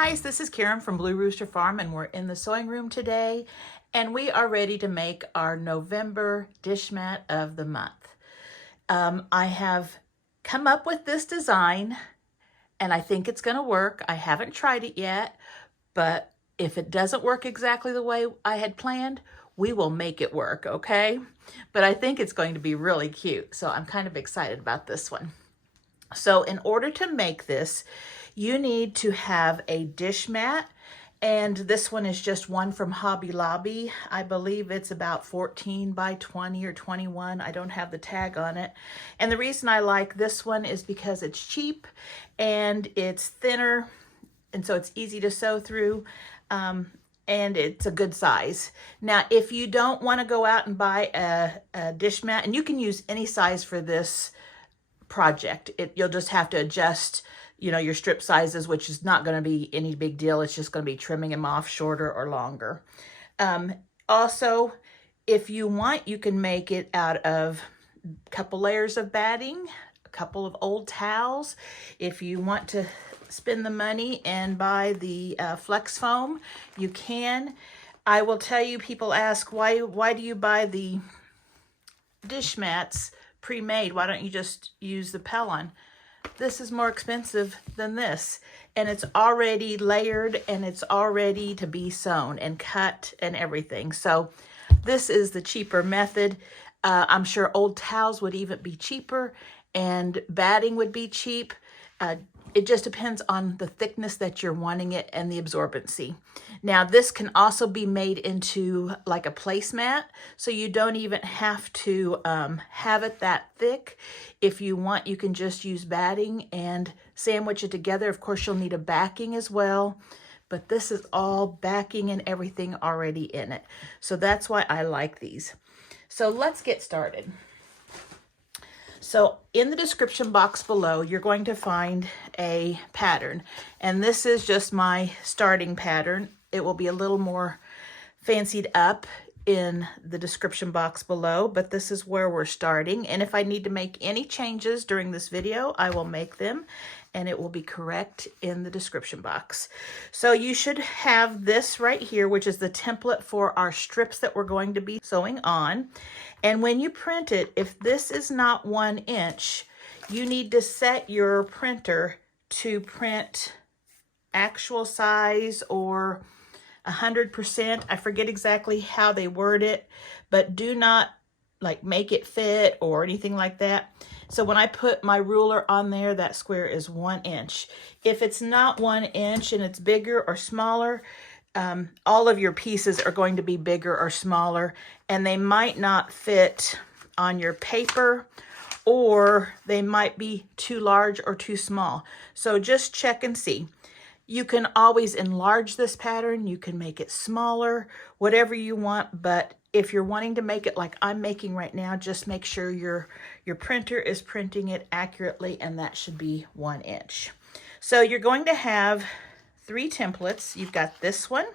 guys, this is Karen from Blue Rooster Farm, and we're in the sewing room today, and we are ready to make our November dish mat of the month. I have come up with this design, and I think it's going to work. I haven't tried it yet, but if it doesn't work exactly the way I had planned, we will make it work, okay? But I think it's going to be really cute, so I'm kind of excited about this one. So in order to make this, you need to have a dish mat, and this one is just one from Hobby Lobby. I believe it's about 14 by 20 or 21. I don't have the tag on it. And the reason I like this one is because it's cheap and it's thinner, and so it's easy to sew through. And it's a good size. Now, if you don't want to go out and buy a dish mat, and you can use any size for this project, you'll just have to adjust, you know, your strip sizes, which is not going to be any big deal. It's just going to be trimming them off shorter or longer. Also, if you want, you can make it out of a couple layers of batting, a couple of old towels. If you want to spend the money and buy the flex foam, you can. I will tell you, people ask, why do you buy the dish mats pre-made? Why don't you just use the Pellon? This is more expensive than this, and it's already layered and it's already to be sewn and cut and everything. So this is the cheaper method. I'm sure old towels would even be cheaper, and batting would be cheap. It just depends on the thickness that you're wanting it and the absorbency. Now, this can also be made into like a placemat, so you don't even have to have it that thick. If you want, you can just use batting and sandwich it together. Of course, you'll need a backing as well, but this is all backing and everything already in it. So that's why I like these. So let's get started. So in the description box below, you're going to find a pattern, and this is just my starting pattern. It will be a little more fancied up in the description box below, but this is where we're starting. And if I need to make any changes during this video, I will make them, and it will be correct in the description box. So you should have this right here, which is the template for our strips that we're going to be sewing on. And when you print it, if this is not 1 inch, you need to set your printer to print actual size or 100%. I forget exactly how they word it, but do not like make it fit or anything like that. So when I put my ruler on there, that square is 1 inch. If it's not 1 inch and it's bigger or smaller, all of your pieces are going to be bigger or smaller, and they might not fit on your paper, or they might be too large or too small. So just check and see. You can always enlarge this pattern. You can make it smaller, whatever you want. But if you're wanting to make it like I'm making right now, just make sure your printer is printing it accurately, and that should be 1 inch. So you're going to have 3 templates. You've got this one,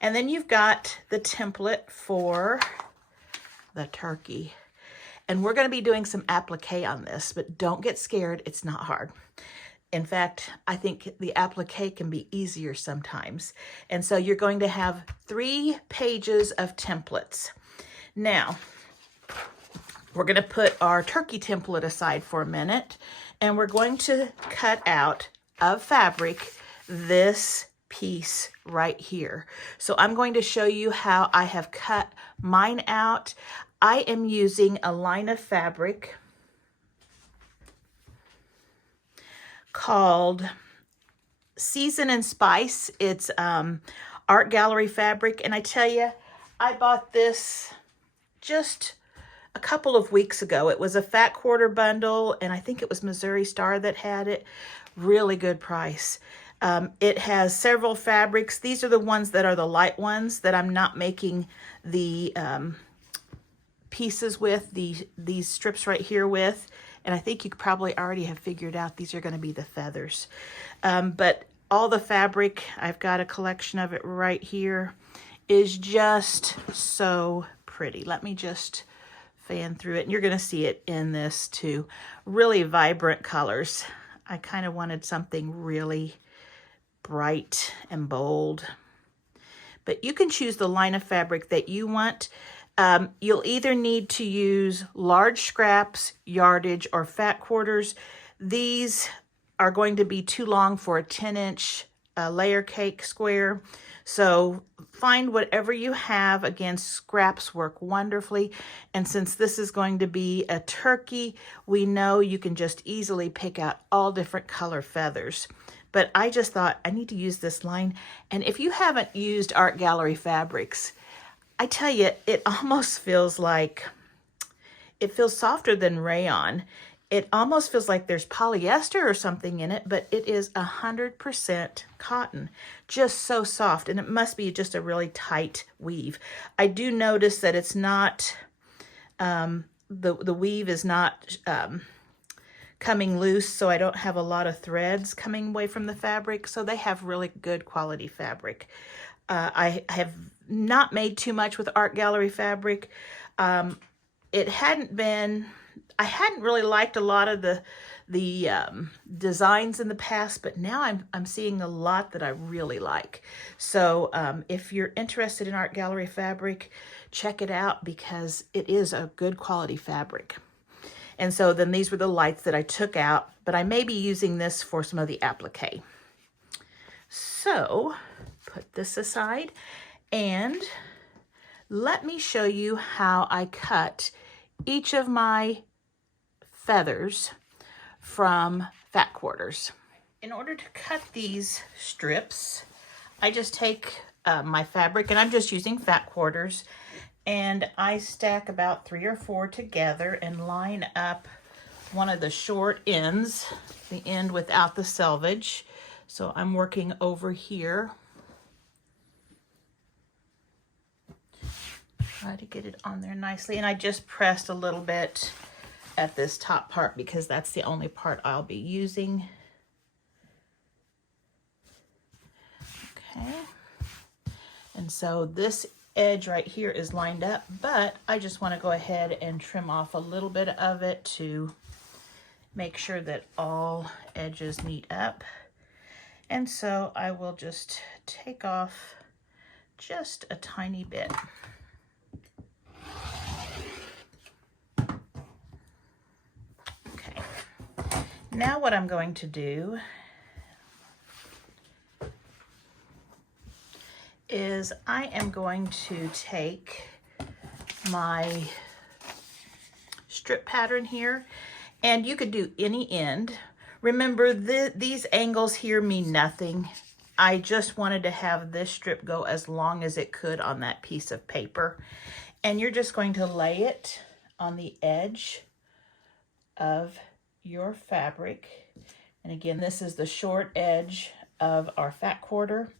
and then you've got the template for the turkey. And we're going to be doing some applique on this, but don't get scared. It's not hard. In fact, I think the applique can be easier sometimes. And so you're going to have 3 pages of templates. Now, we're going to put our turkey template aside for a minute, and we're going to cut out of fabric this piece right here. So I'm going to show you how I have cut mine out. I am using a line of fabric called Season and Spice. It's art gallery fabric, and I tell you, I bought this just a couple of weeks ago. It was a fat quarter bundle, and I think it was Missouri Star that had it. Really good price. It has several fabrics. These are the ones that are the light ones that I'm not making the pieces with, these strips right here with. And I think you probably already have figured out these are going to be the feathers. But all the fabric, I've got a collection of it right here, is just so pretty. Let me just fan through it, and you're going to see it in this too. Really vibrant colors. I kind of wanted something really bright and bold. But you can choose the line of fabric that you want. You'll either need to use large scraps, yardage, or fat quarters. These are going to be too long for a 10-inch layer cake square. So find whatever you have. Again, scraps work wonderfully. And since this is going to be a turkey, we know you can just easily pick out all different color feathers. But I just thought I need to use this line. And if you haven't used Art Gallery fabrics, I tell you, it almost feels like, it feels softer than rayon. It almost feels like there's polyester or something in it, but it is 100% cotton. Just so soft, and it must be just a really tight weave. I do notice that it's not, the weave is not coming loose, so I don't have a lot of threads coming away from the fabric, so they have really good quality fabric. I have not made too much with Art Gallery fabric. It hadn't been, I hadn't really liked a lot of the designs in the past, but now I'm seeing a lot that I really like. So if you're interested in Art Gallery fabric, check it out because it is a good quality fabric. And so then these were the lights that I took out, but I may be using this for some of the applique. So put this aside and let me show you how I cut each of my feathers from fat quarters. In order to cut these strips, I just take my fabric, and I'm just using fat quarters, and I stack about 3 or 4 together and line up one of the short ends, the end without the selvage. So I'm working over here. Try to get it on there nicely, and I just pressed a little bit at this top part because that's the only part I'll be using. Okay, and so this edge right here is lined up, but I just want to go ahead and trim off a little bit of it to make sure that all edges meet up. And so I will just take off just a tiny bit. Okay, now what I'm going to do is I am going to take my strip pattern here, and you could do any end. Remember, these angles here mean nothing. I just wanted to have this strip go as long as it could on that piece of paper. And you're just going to lay it on the edge of your fabric. And again, this is the short edge of our fat quarter.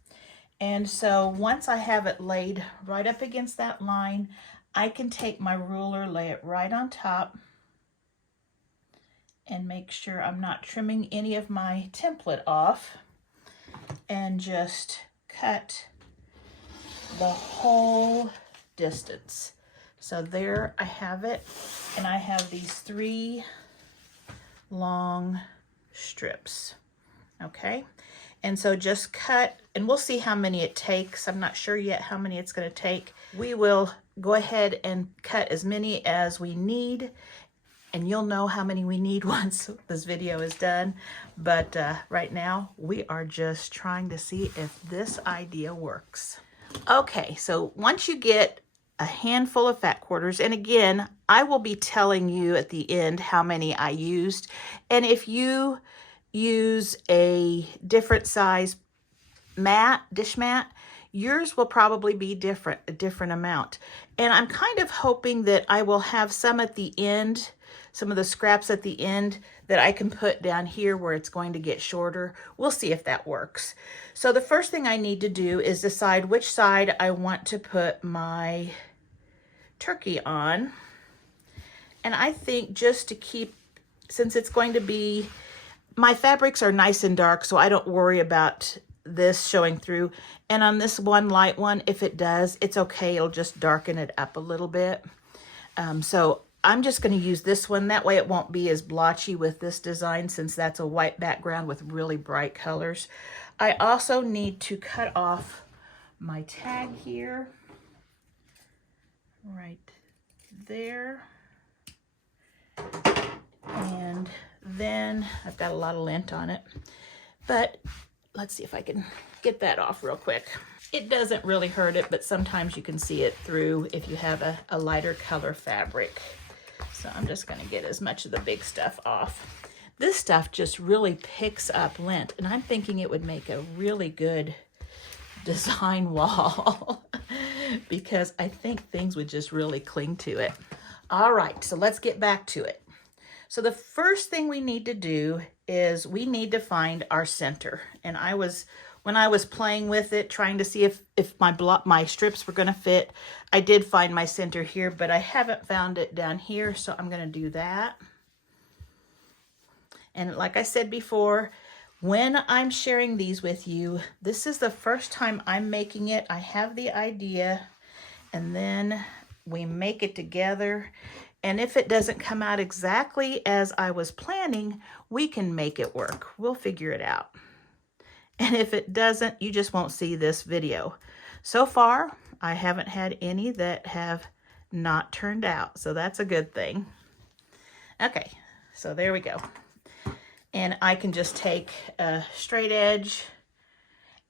And so once I have it laid right up against that line, I can take my ruler, lay it right on top, and make sure I'm not trimming any of my template off, and just cut the whole distance. So there I have it, and I have these 3 long strips, okay? And so just cut, and we'll see how many it takes. I'm not sure yet how many it's going to take. We will go ahead and cut as many as we need, and you'll know how many we need once this video is done. But right now, we are just trying to see if this idea works. Okay, so once you get a handful of fat quarters, and again, I will be telling you at the end how many I used, and if you use a different size mat, dish mat, yours will probably be different, a different amount. And I'm kind of hoping that I will have some at the end, some of the scraps at the end that I can put down here where it's going to get shorter. We'll see if that works. So the first thing I need to do is decide which side I want to put my turkey on. And I think just to keep, since it's going to be, my fabrics are nice and dark, so I don't worry about this showing through. And on this one light one, if it does, it's okay. It'll just darken it up a little bit. So I'm just going to use this one. That way it won't be as blotchy with this design, since that's a white background with really bright colors. I also need to cut off my tag here, right there. And then I've got a lot of lint on it, but let's see if I can get that off real quick. It doesn't really hurt it, but sometimes you can see it through if you have a lighter color fabric. So I'm just gonna get as much of the big stuff off. This stuff just really picks up lint, and I'm thinking it would make a really good design wall because I think things would just really cling to it. All right, so let's get back to it. So the first thing we need to do is we need to find our center. And when I was playing with it, trying to see if my strips were gonna fit, I did find my center here, but I haven't found it down here, so I'm gonna do that. And like I said before, when I'm sharing these with you, this is the first time I'm making it. I have the idea, and then we make it together. And if it doesn't come out exactly as I was planning, we can make it work. We'll figure it out. And if it doesn't, you just won't see this video. So far, I haven't had any that have not turned out, so that's a good thing. Okay, so there we go. And I can just take a straight edge.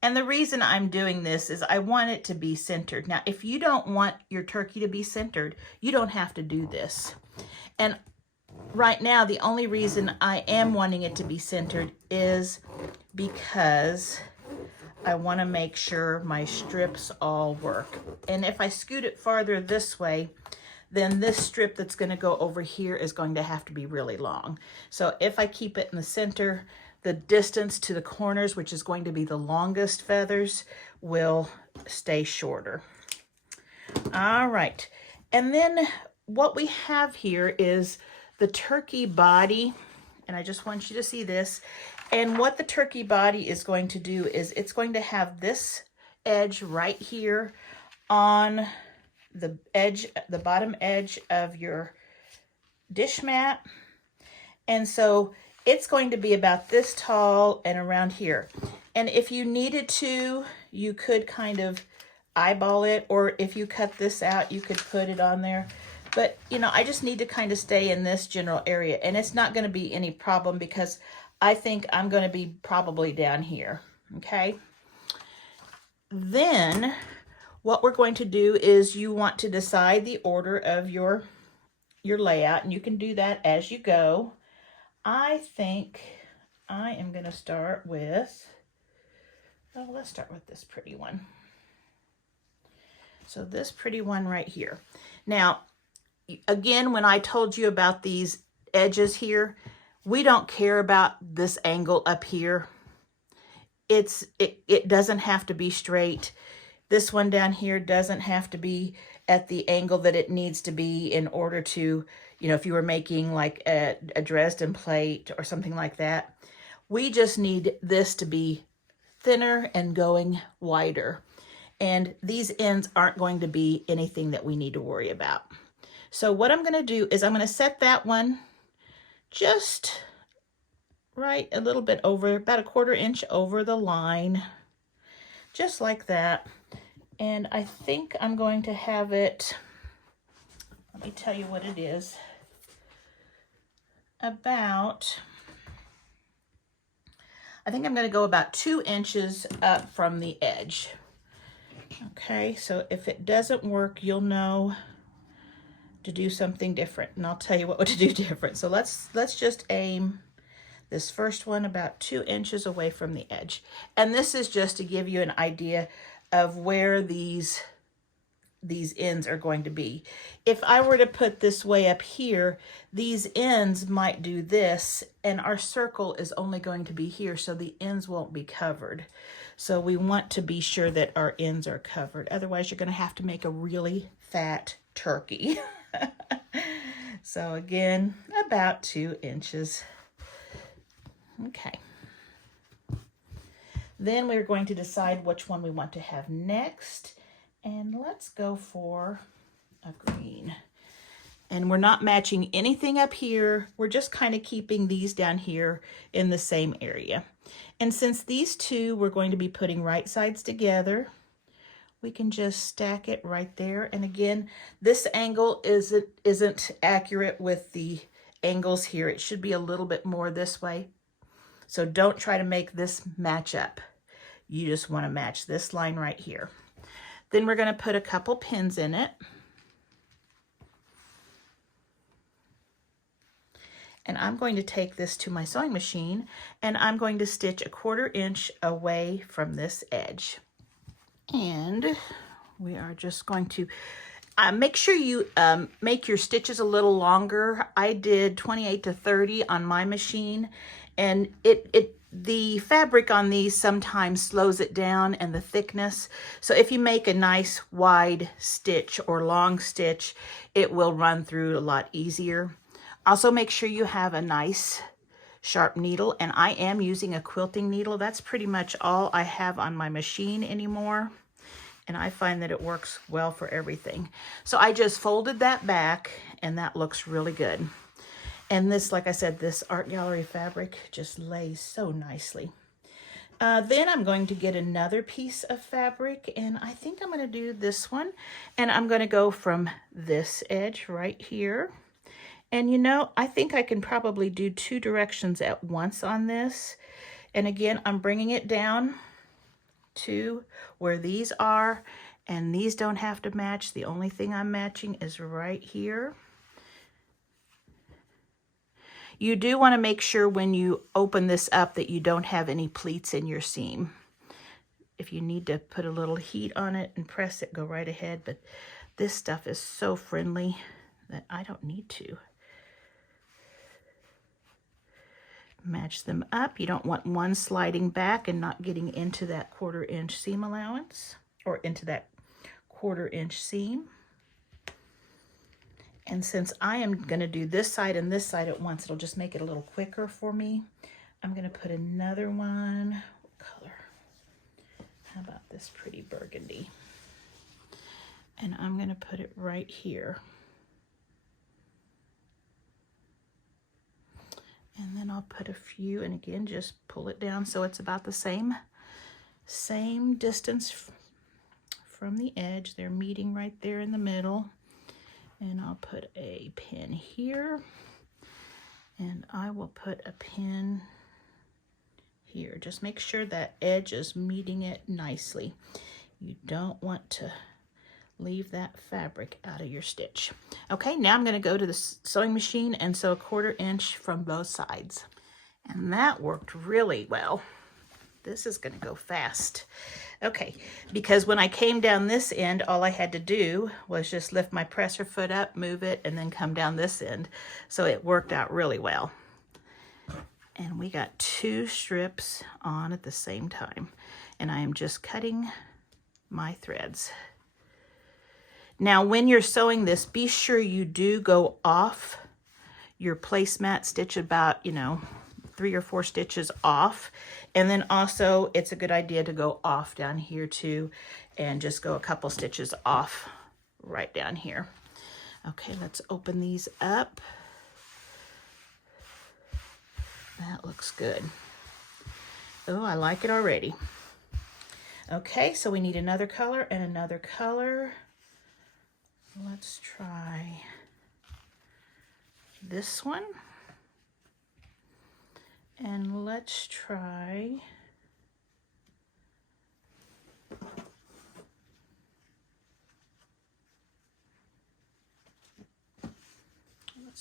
And the reason I'm doing this is I want it to be centered. Now, if you don't want your turkey to be centered, you don't have to do this. And right now, the only reason I am wanting it to be centered is because I want to make sure my strips all work. And if I scoot it farther this way, then this strip that's going to go over here is going to have to be really long. So if I keep it in the center, the distance to the corners, which is going to be the longest feathers, will stay shorter. All right. And then what we have here is the turkey body. And I just want you to see this. And what the turkey body is going to do is it's going to have this edge right here on the edge, the bottom edge of your dish mat. And so it's going to be about this tall and around here. And if you needed to, you could kind of eyeball it, or if you cut this out, you could put it on there. But, you know, I just need to kind of stay in this general area, and it's not going to be any problem because I think I'm going to be probably down here, okay? Then what we're going to do is you want to decide the order of your layout, and you can do that as you go. I think I am going to start with, oh, let's start with this pretty one. So this pretty one right here. Now, again, when I told you about these edges here, we don't care about this angle up here. It doesn't have to be straight. This one down here doesn't have to be at the angle that it needs to be in order to, you know, if you were making like a Dresden plate or something like that. We just need this to be thinner and going wider. And these ends aren't going to be anything that we need to worry about. So what I'm going to do is I'm going to set that one just right a little bit over, about a 1/4 inch over the line, just like that. And I think I'm going to have it, let me tell you what it is, about, I think I'm going to go about 2 inches up from the edge. Okay, so if it doesn't work, you'll know to do something different, and I'll tell you what to do different. So let's just aim this first one about 2 inches away from the edge. And this is just to give you an idea of where these ends are going to be. If I were to put this way up here, these ends might do this, and our circle is only going to be here, so the ends won't be covered. So we want to be sure that our ends are covered. Otherwise, you're going to have to make a really fat turkey. So again, about 2 inches. Okay. Then we're going to decide which one we want to have next. And let's go for a green. And we're not matching anything up here. We're just kind of keeping these down here in the same area. And since these two we're going to be putting right sides together, we can just stack it right there. And again, this angle isn't accurate with the angles here. It should be a little bit more this way. So don't try to make this match up. You just want to match this line right here. Then we're going to put a couple pins in it. And I'm going to take this to my sewing machine and I'm going to stitch a 1/4 inch away from this edge. And we are just going to make sure you make your stitches a little longer. I did 28 to 30 on my machine, and the fabric on these sometimes slows it down and the thickness. So if you make a nice wide stitch or long stitch, it will run through a lot easier. Also make sure you have a nice sharp needle, and I am using a quilting needle. That's pretty much all I have on my machine anymore, and I find that it works well for everything. So I just folded that back, and that looks really good. And this, like I said, this art gallery fabric just lays so nicely. Then I'm going to get another piece of fabric, and I think I'm going to do this one, and I'm going to go from this edge right here. And you know, I think I can probably do 2 directions at once on this. And again, I'm bringing it down to where these are, and these don't have to match. The only thing I'm matching is right here. You do want to make sure when you open this up that you don't have any pleats in your seam. If you need to put a little heat on it and press it, go right ahead. But this stuff is so friendly that I don't need to. Match them up. You don't want one sliding back and not getting into that 1/4 inch seam allowance, or into that 1/4 inch seam. And since I am going to do this side and this side at once, it'll just make it a little quicker for me. I'm going to put another one. What color? How about this pretty burgundy? And I'm going to put it right here. And then I'll put a few, and again, just pull it down so it's about the same distance from the edge. They're meeting right there in the middle. And I'll put a pin here, and I will put a pin here. Just make sure that edge is meeting it nicely. You don't want to leave that fabric out of your stitch. Okay, now I'm going to go to the sewing machine and sew a 1/4 inch from both sides. And that worked really well. This is going to go fast. Okay, because when I came down this end, all I had to do was just lift my presser foot up, move it, and then come down this end. So it worked out really well. And we got 2 strips on at the same time. And I am just cutting my threads. Now, when you're sewing this, be sure you do go off your placemat, stitch about, 3 or 4 stitches off. And then also, it's a good idea to go off down here too, and just go a couple stitches off right down here. Okay, let's open these up. That looks good. Oh, I like it already. Okay, so we need another color and another color. Let's try this one. And let's try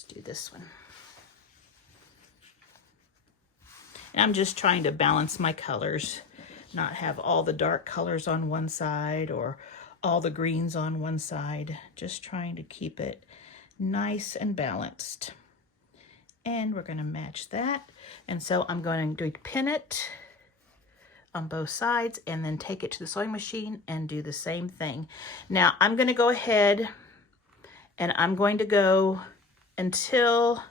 do this one. And I'm just trying to balance my colors, not have all the dark colors on one side or all the greens on one side, just trying to keep it nice and balanced. And we're going to match that. And so I'm going to pin it on both sides and then take it to the sewing machine and do the same thing. Now I'm going to go ahead and I'm going to go until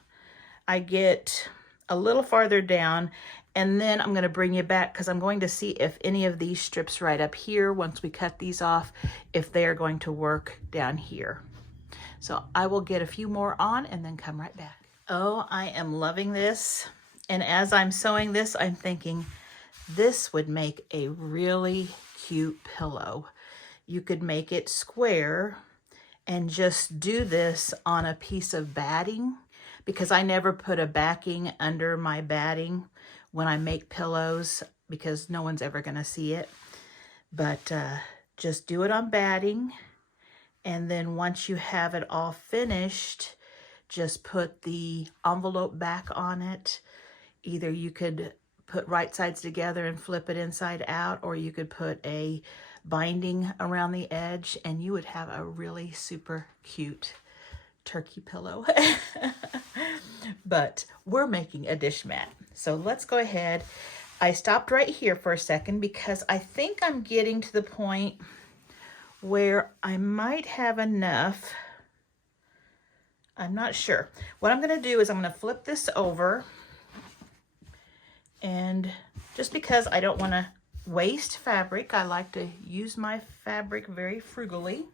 I get a little farther down, and then I'm going to bring you back because I'm going to see if any of these strips right up here, once we cut these off, if they are going to work down here. So I will get a few more on and then come right back. Oh, I am loving this. And as I'm sewing this, I'm thinking, This would make a really cute pillow. You could make it square and just do this on a piece of batting, because I never put a backing under my batting when I make pillows because no one's ever gonna see it. But just do it on batting, and then once you have it all finished, just put the envelope back on it. Either you could put right sides together and flip it inside out, or you could put a binding around the edge, and you would have a really super cute turkey pillow. But we're making a dish mat, so let's go ahead. I stopped right here for a second because I think I'm getting to the point where I might have enough. I'm not sure. What I'm going to do is I'm going to flip this over, and just because I don't want to waste fabric, I like to use my fabric very frugally.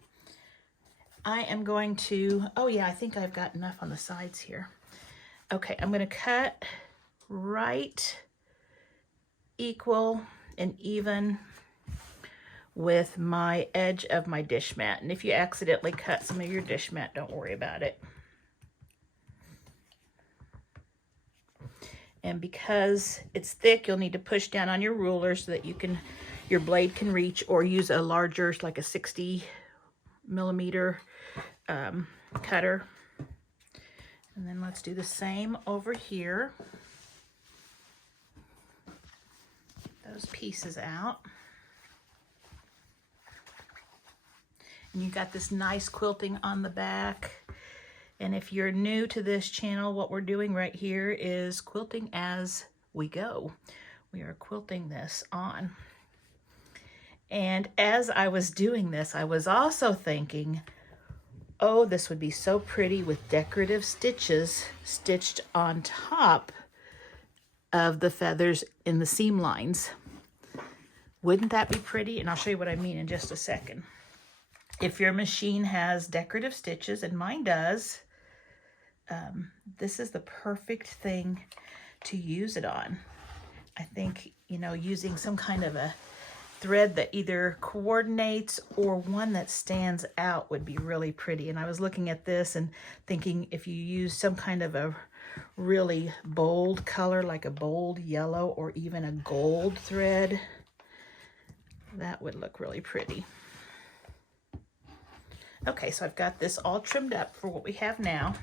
I am going to, oh yeah, I think I've got enough on the sides here. Okay, I'm going to cut right equal and even with my edge of my dish mat. And if you accidentally cut some of your dish mat, don't worry about it. And because it's thick, you'll need to push down on your ruler so that your blade can reach, or use a larger, like a 60 millimeter cutter. And then let's do the same over here. Get those pieces out. And you got this nice quilting on the back. And if you're new to this channel, what we're doing right here is quilting as we go. We are quilting this on. And as I was doing this, I was also thinking, oh, this would be so pretty with decorative stitches stitched on top of the feathers in the seam lines. Wouldn't that be pretty? And I'll show you what I mean in just a second. If your machine has decorative stitches, and mine does, this is the perfect thing to use it on. I think, you know, using some kind of a thread that either coordinates or one that stands out would be really pretty. And I was looking at this and thinking, if you use some kind of a really bold color, like a bold yellow or even a gold thread, that would look really pretty. Okay, so I've got this all trimmed up for what we have now.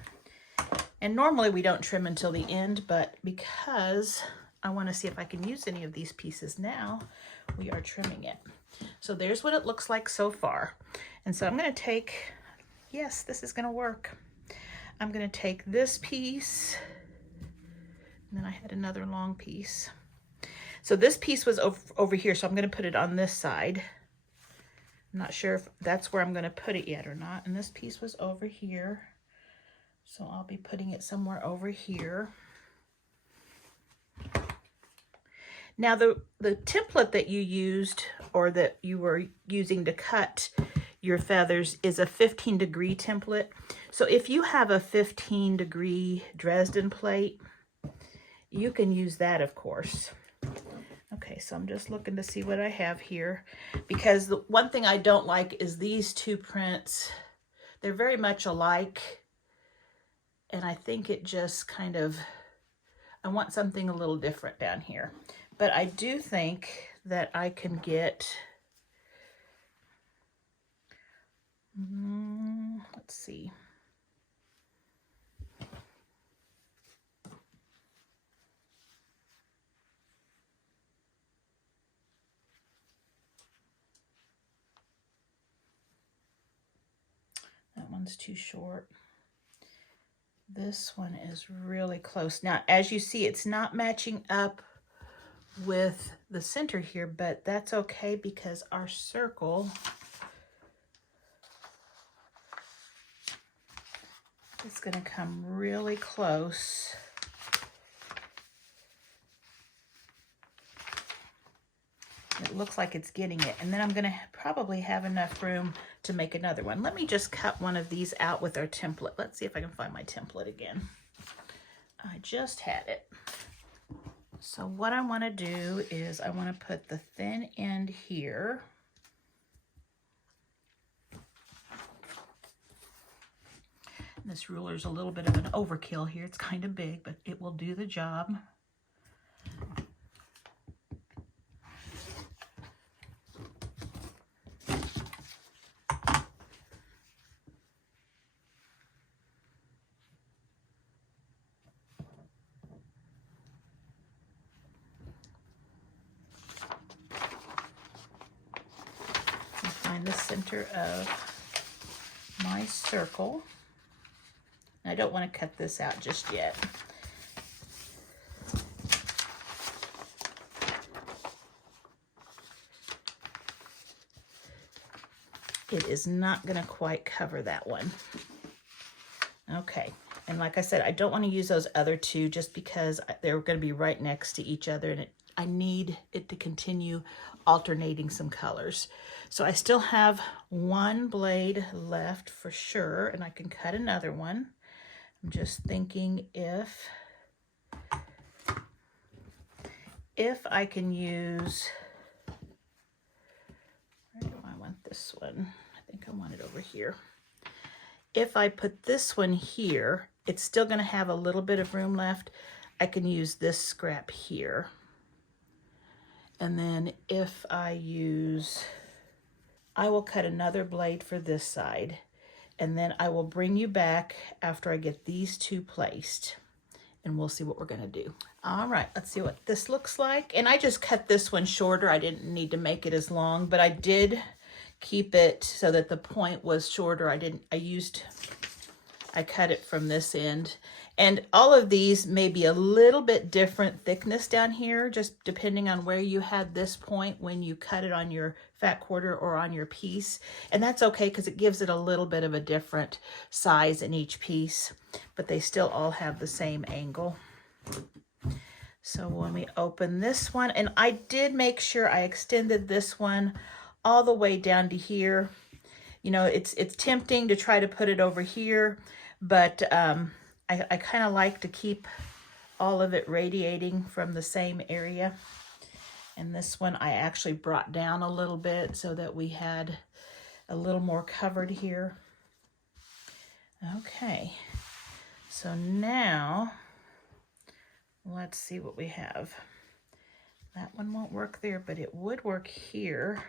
And normally we don't trim until the end, but because I want to see if I can use any of these pieces now, we are trimming it. So there's what it looks like so far. And so I'm going to take, yes, this is going to work. I'm going to take this piece, and then I had another long piece. So this piece was over here, so I'm going to put it on this side. I'm not sure if that's where I'm going to put it yet or not. And this piece was over here, so I'll be putting it somewhere over here. Now the template that you used, or that you were using to cut your feathers, is a 15-degree template. So if you have a 15-degree Dresden plate, you can use that, of course. Okay, so I'm just looking to see what I have here, because the one thing I don't like is these two prints. They're very much alike, and I think it just kind of, I want something a little different down here. But I do think that I can get, let's see. That one's too short. This one is really close. Now, as you see, it's not matching up with the center here, but that's okay because our circle is going to come really close. It looks like it's getting it. And then I'm going to probably have enough room to make another one. Let me just cut one of these out with our template. Let's see if I can find my template again. I just had it. So what I want to do is I want to put the thin end here. This ruler is a little bit of an overkill here. It's kind of big, but it will do the job. Find the center of my circle. I don't want to cut this out just yet. It is not going to quite cover that one. Okay, and like I said, I don't want to use those other two just because they're going to be right next to each other, and I need it to continue alternating some colors. So I still have one blade left for sure, and I can cut another one. I'm just thinking if I can use, where do I want this one? I think I want it over here. If I put this one here, it's still going to have a little bit of room left. I can use this scrap here. And then if I use, I will cut another blade for this side. And then I will bring you back after I get these two placed. And we'll see what we're going to do. All right, let's see what this looks like. And I just cut this one shorter. I didn't need to make it as long, but I did keep it so that the point was shorter. I cut it from this end. And all of these may be a little bit different thickness down here, just depending on where you had this point when you cut it on your fat quarter or on your piece. And that's okay because it gives it a little bit of a different size in each piece, but they still all have the same angle. So when we open this one, and I did make sure I extended this one all the way down to here. You know, it's tempting to try to put it over here, but I kind of like to keep all of it radiating from the same area. And this one I actually brought down a little bit so that we had a little more covered here. Okay, so now let's see what we have. That one won't work there, but it would work here.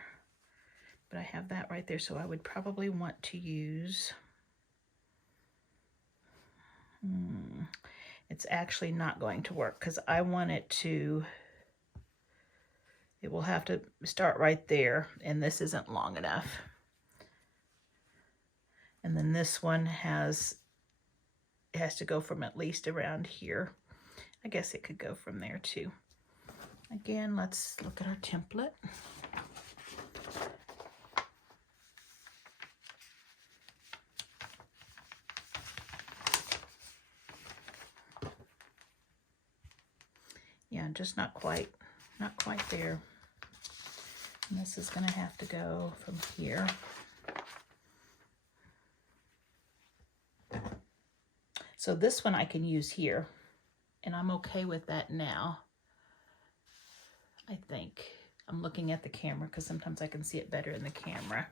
But I have that right there, so I would probably want to use, it's actually not going to work because I want it to, it will have to start right there, and this isn't long enough. And then this one has to go from at least around here. I guess it could go from there too. Again, let's look at our template. Yeah, just not quite there. And this is going to have to go from here. So this one I can use here, and I'm okay with that now. I think I'm looking at the camera because sometimes I can see it better in the camera.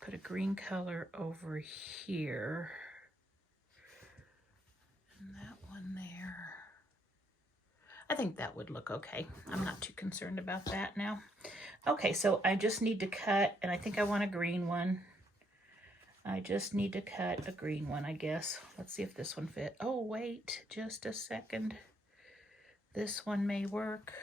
Put a green color over here, and that one there. I think that would look okay. I'm not too concerned about that now. Okay, so I just need to cut, and I think I want a green one. I just need to cut a green one, I guess. Let's see if this one fit. Oh, wait, just a second. This one may work.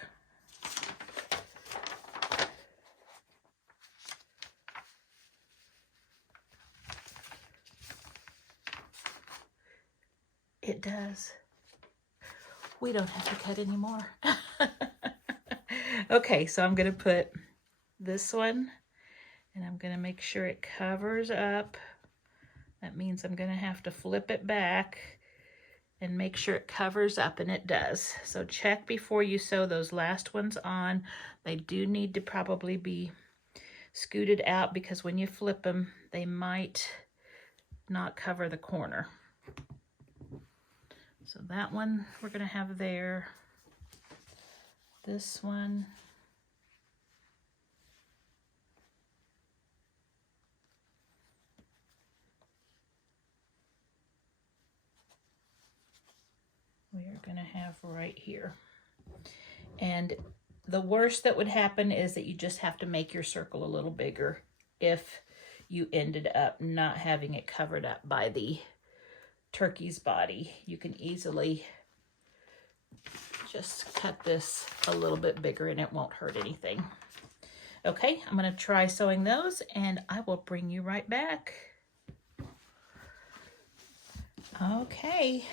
It does. We don't have to cut anymore. Okay, so I'm going to put this one, and I'm going to make sure it covers up. That means I'm going to have to flip it back and make sure it covers up, and it does. So check before you sew those last ones on. They do need to probably be scooted out because when you flip them, they might not cover the corner. So that one we're going to have there. This one. We are going to have right here. And the worst that would happen is that you just have to make your circle a little bigger if you ended up not having it covered up by the turkey's body. You can easily just cut this a little bit bigger and it won't hurt anything. Okay, I'm going to try sewing those and I will bring you right back. Okay,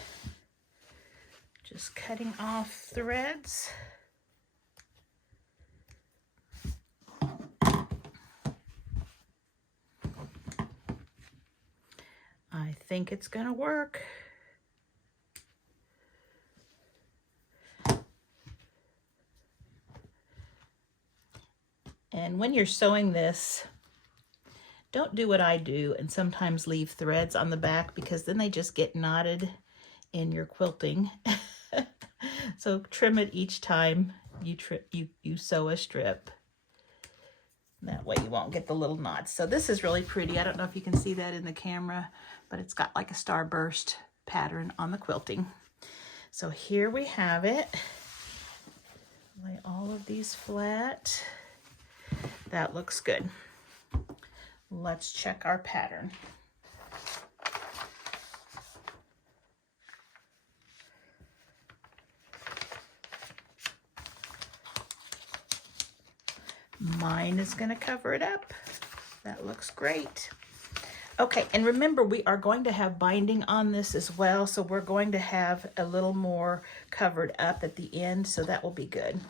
just cutting off threads. I think it's going to work. And when you're sewing this, don't do what I do and sometimes leave threads on the back because then they just get knotted in your quilting. So trim it each time you sew a strip. That way you won't get the little knots. So this is really pretty. I don't know if you can see that in the camera, but it's got like a starburst pattern on the quilting. So here we have it. Lay all of these flat. That looks good. Let's check our pattern. Mine is going to cover it up. That looks great. Okay, and remember we are going to have binding on this as well, so we're going to have a little more covered up at the end, so that will be good.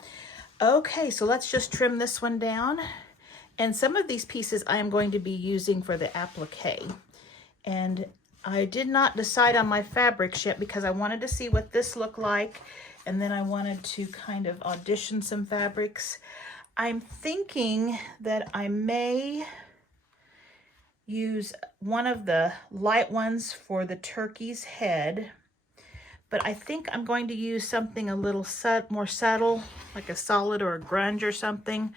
Okay, so let's just trim this one down. And some of these pieces I am going to be using for the applique. And I did not decide on my fabrics yet because I wanted to see what this looked like, and then I wanted to kind of audition some fabrics. I'm thinking that I may use one of the light ones for the turkey's head, but I think I'm going to use something a little more subtle, like a solid or a grunge or something,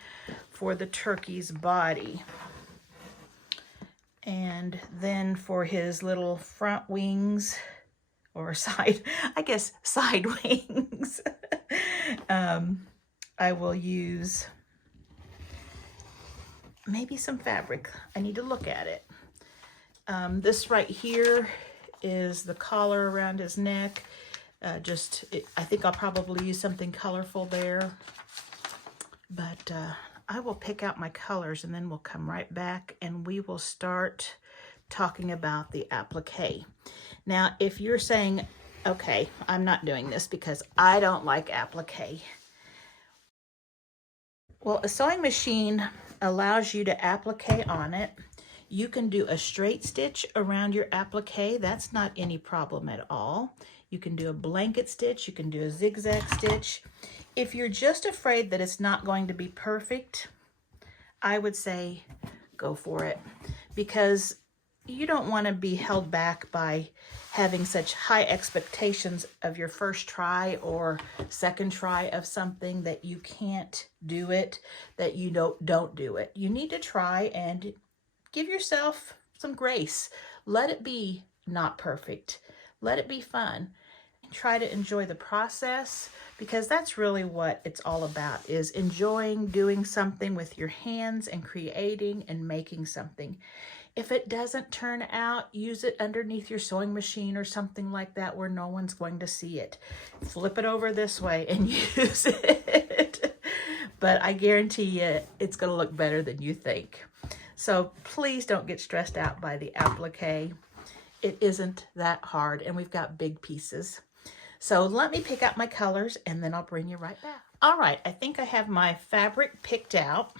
for the turkey's body. And then for his little front wings, or side, I guess side wings, I will use maybe some fabric. I need to look at it. This right here is the collar around his neck. I think I'll probably use something colorful there. But I will pick out my colors and then we'll come right back and we will start talking about the applique. Now, if you're saying, okay, I'm not doing this because I don't like applique. Well, a sewing machine allows you to applique on it. You can do a straight stitch around your applique. That's not any problem at all. You can do a blanket stitch. You can do a zigzag stitch. If you're just afraid that it's not going to be perfect, I would say go for it, because you don't want to be held back by having such high expectations of your first try or second try of something that you can't do it, that you don't do it. You need to try and give yourself some grace. Let it be not perfect. Let it be fun. Try to enjoy the process, because that's really what it's all about, is enjoying doing something with your hands and creating and making something. If it doesn't turn out, use it underneath your sewing machine or something like that where no one's going to see it. Flip it over this way and use it. But I guarantee you it's going to look better than you think. So please don't get stressed out by the applique. It isn't that hard, and we've got big pieces. So let me pick out my colors and then I'll bring you right back. All right, I think I have my fabric picked out.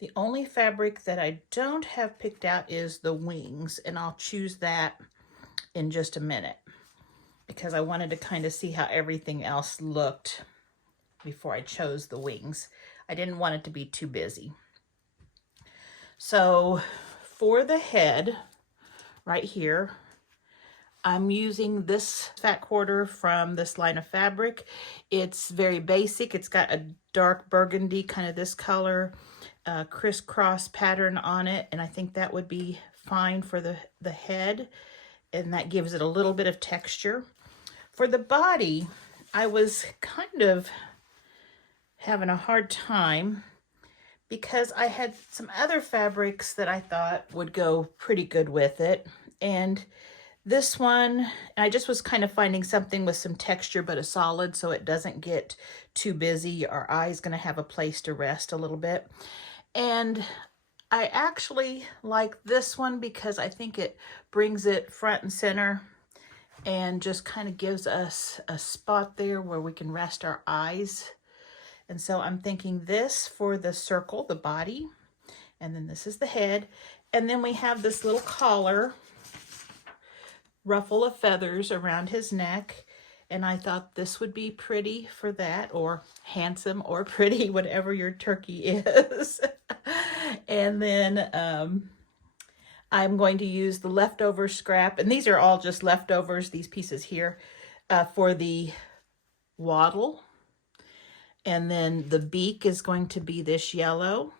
The only fabric that I don't have picked out is the wings, and I'll choose that in just a minute because I wanted to kind of see how everything else looked before I chose the wings. I didn't want it to be too busy. So for the head right here, I'm using this fat quarter from this line of fabric. It's very basic. It's got a dark burgundy, kind of this color, crisscross pattern on it. And I think that would be fine for the head. And that gives it a little bit of texture. For the body, I was kind of having a hard time because I had some other fabrics that I thought would go pretty good with it. And this one, I just was kind of finding something with some texture, but a solid, so it doesn't get too busy. Our eye's going to have a place to rest a little bit. And I actually like this one because I think it brings it front and center and just kind of gives us a spot there where we can rest our eyes. And so I'm thinking this for the circle, the body, and then this is the head. And then we have this little collar, ruffle of feathers around his neck, and I thought this would be pretty for that, or handsome or pretty, whatever your turkey is. And then I'm going to use the leftover scrap, and these are all just leftovers, these pieces here, for the wattle. And then the beak is going to be this yellow.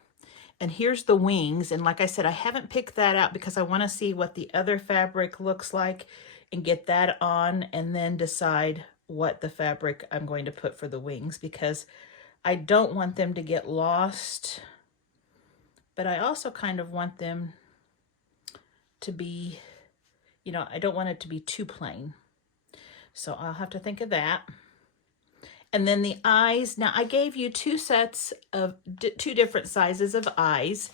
And here's the wings. And like I said, I haven't picked that out because I want to see what the other fabric looks like and get that on, and then decide what the fabric I'm going to put for the wings, because I don't want them to get lost, but I also kind of want them to be, you know, I don't want it to be too plain. So I'll have to think of that. And then the eyes. Now I gave you two sets of two different sizes of eyes.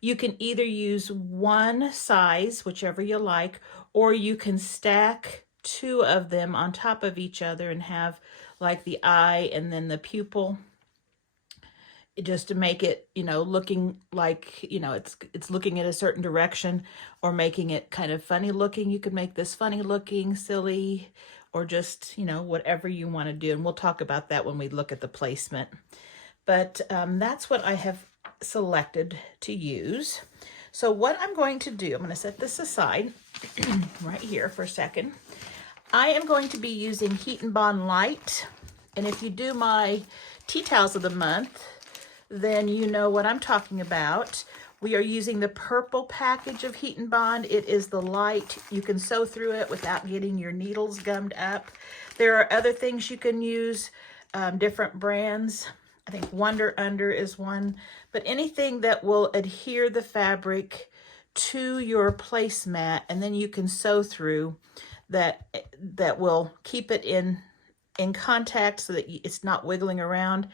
You can either use one size, whichever you like, or you can stack two of them on top of each other and have like the eye and then the pupil, just to make it, you know, looking like, you know, it's looking in a certain direction, or making it kind of funny looking. You could make this funny looking, silly, or just, you know, whatever you want to do. And we'll talk about that when we look at the placement. But that's what I have selected to use. So what I'm going to do, I'm going to set this aside right here for a second. I am going to be using Heat and Bond Light. And if you do my tea towels of the month, then you know what I'm talking about. We are using the purple package of Heat and Bond. It is the light. You can sew through it without getting your needles gummed up. There are other things you can use, different brands. I think Wonder Under is one, but anything that will adhere the fabric to your placemat, and then you can sew through, that will keep it in contact so that it's not wiggling around.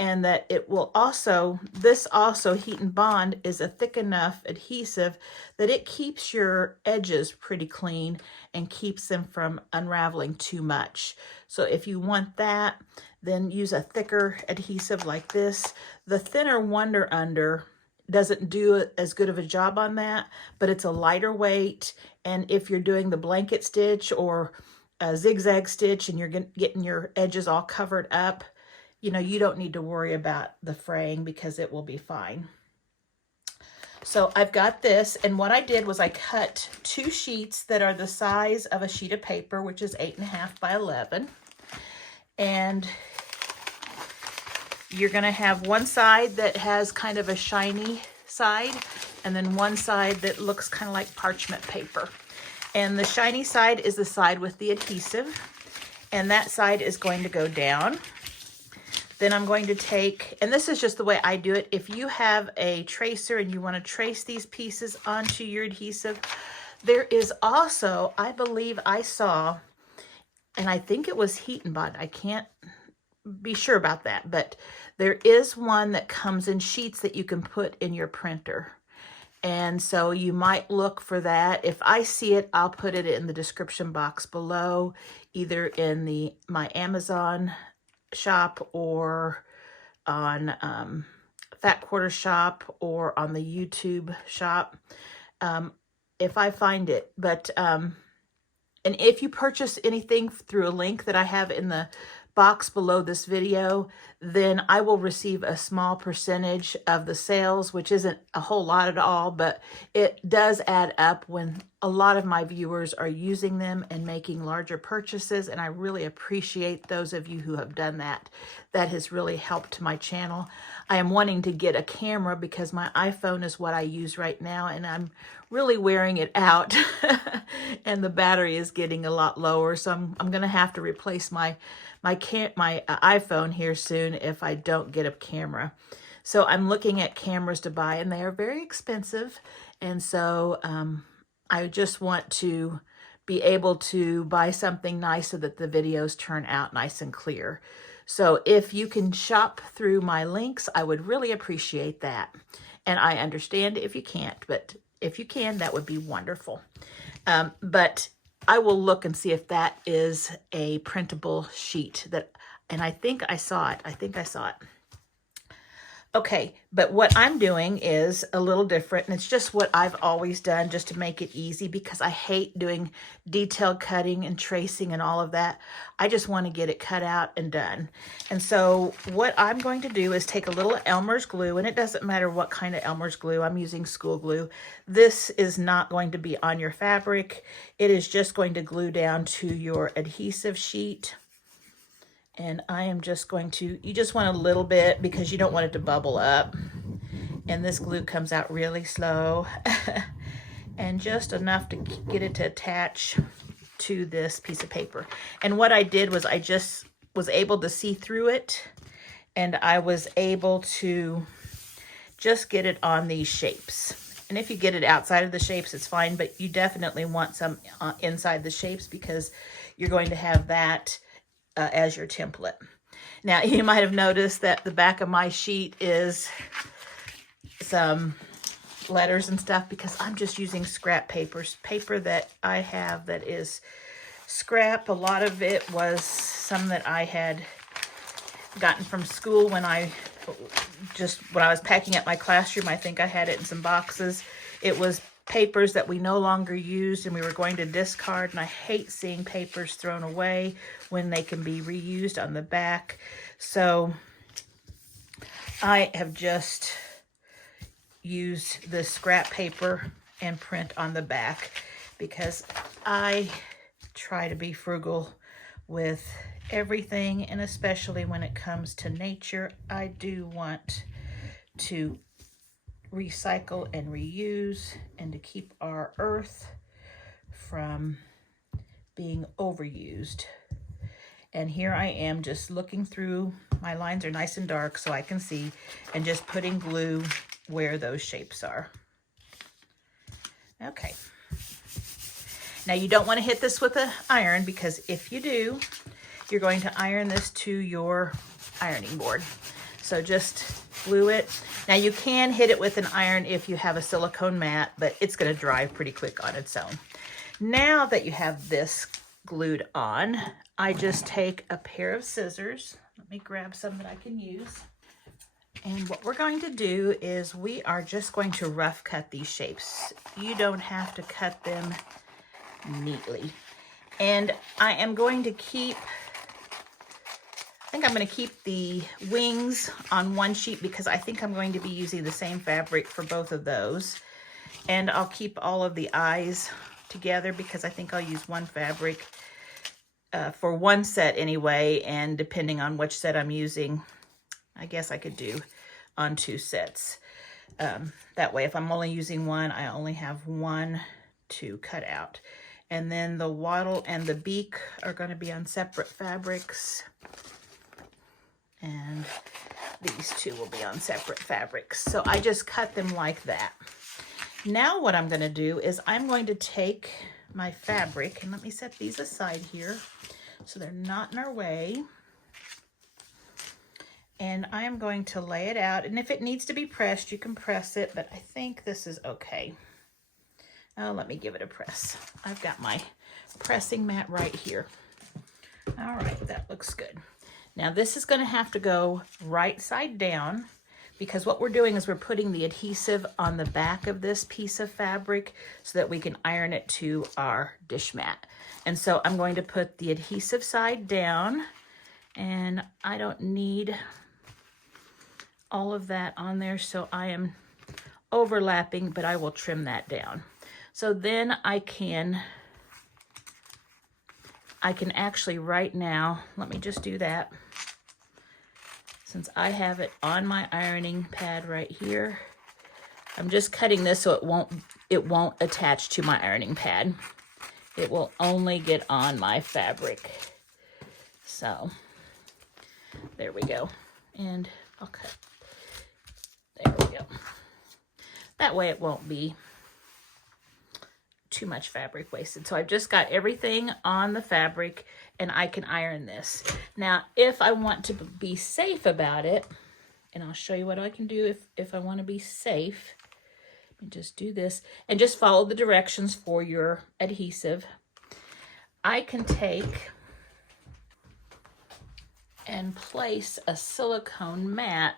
And that it will also, this also, Heat and Bond, is a thick enough adhesive that it keeps your edges pretty clean and keeps them from unraveling too much. So if you want that, then use a thicker adhesive like this. The thinner Wonder Under doesn't do as good of a job on that, but it's a lighter weight. And if you're doing the blanket stitch or a zigzag stitch and you're getting your edges all covered up, you know, you don't need to worry about the fraying because it will be fine. So I've got this, and what I did was I cut two sheets that are the size of a sheet of paper, which is 8.5 by 11. And you're gonna have one side that has kind of a shiny side, and then one side that looks kind of like parchment paper. And the shiny side is the side with the adhesive, and that side is going to go down. Then I'm going to take, and this is just the way I do it. If you have a tracer and you want to trace these pieces onto your adhesive, there is also, I believe I saw, and I think it was Heat and Bond. I can't be sure about that, but there is one that comes in sheets that you can put in your printer. And so you might look for that. If I see it, I'll put it in the description box below, either in my Amazon shop or on Fat Quarter shop or on the YouTube shop, if I find it. But and if you purchase anything through a link that I have in the box below this video, then I will receive a small percentage of the sales, which isn't a whole lot at all, but it does add up when a lot of my viewers are using them and making larger purchases, and I really appreciate those of you who have done that. That has really helped my channel. I am wanting to get a camera because my iPhone is what I use right now, and I'm really wearing it out and the battery is getting a lot lower, so I'm going to have to replace my iPhone here soon if I don't get a camera. So I'm looking at cameras to buy, and they are very expensive, and so I just want to be able to buy something nice so that the videos turn out nice and clear. So if you can shop through my links, I would really appreciate that. And I understand if you can't, but if you can, that would be wonderful. But I will look and see if that is a printable sheet and I think I saw it. Okay, but what I'm doing is a little different, and it's just what I've always done just to make it easy, because I hate doing detailed cutting and tracing and all of that. I just want to get it cut out and done. And so what I'm going to do is take a little Elmer's glue, and it doesn't matter what kind of Elmer's glue. I'm using school glue. This is not going to be on your fabric. It is just going to glue down to your adhesive sheet. And I am just going to, you just want a little bit because you don't want it to bubble up. And this glue comes out really slow. And just enough to get it to attach to this piece of paper. And what I did was I just was able to see through it. And I was able to just get it on these shapes. And if you get it outside of the shapes, it's fine. But you definitely want some inside the shapes, because you're going to have that as your template. Now, you might have noticed that the back of my sheet is some letters and stuff, because I'm just using scrap paper that I have that is scrap. A lot of it was some that I had gotten from school when I was packing up my classroom. I think I had it in some boxes. It was papers that we no longer used and we were going to discard, and I hate seeing papers thrown away when they can be reused on the back. So I have just used the scrap paper and print on the back, because I try to be frugal with everything, and especially when it comes to nature, I do want to recycle and reuse, and to keep our earth from being overused. And here I am just looking through, my lines are nice and dark so I can see, and just putting glue where those shapes are. Okay. Now you don't want to hit this with an iron, because if you do, you're going to iron this to your ironing board. So just glue it. Now you can hit it with an iron if you have a silicone mat, but it's going to dry pretty quick on its own. Now that you have this glued on, I just take a pair of scissors. Let me grab some that I can use. And what we're going to do is we are just going to rough cut these shapes. You don't have to cut them neatly. And I am going to keep, I think I'm going to keep the wings on one sheet, because I think I'm going to be using the same fabric for both of those. And I'll keep all of the eyes together, because I think I'll use one fabric for one set anyway. And depending on which set I'm using, I guess I could do on 2 sets. That way, if I'm only using one, I only have one to cut out. And then the wattle and the beak are going to be on separate fabrics. And these two will be on separate fabrics. So I just cut them like that. Now what I'm going to do is I'm going to take my fabric, and let me set these aside here so they're not in our way. And I am going to lay it out. And if it needs to be pressed, you can press it, but I think this is okay. Oh, let me give it a press. I've got my pressing mat right here. All right, that looks good. Now this is going to have to go right side down, because what we're doing is we're putting the adhesive on the back of this piece of fabric so that we can iron it to our dish mat. And so I'm going to put the adhesive side down, And I don't need all of that on there, so I am overlapping, but I will trim that down. So then I can actually right now, let me just do that. Since I have it on my ironing pad right here, I'm just cutting this so it won't attach to my ironing pad. It will only get on my fabric. So there we go. And I'll cut. There we go. That way it won't be too much fabric wasted. So I've just got everything on the fabric and I can iron this. Now, if I want to be safe about it, and I'll show you what I can do if I want to be safe, just do this and just follow the directions for your adhesive. I can take and place a silicone mat,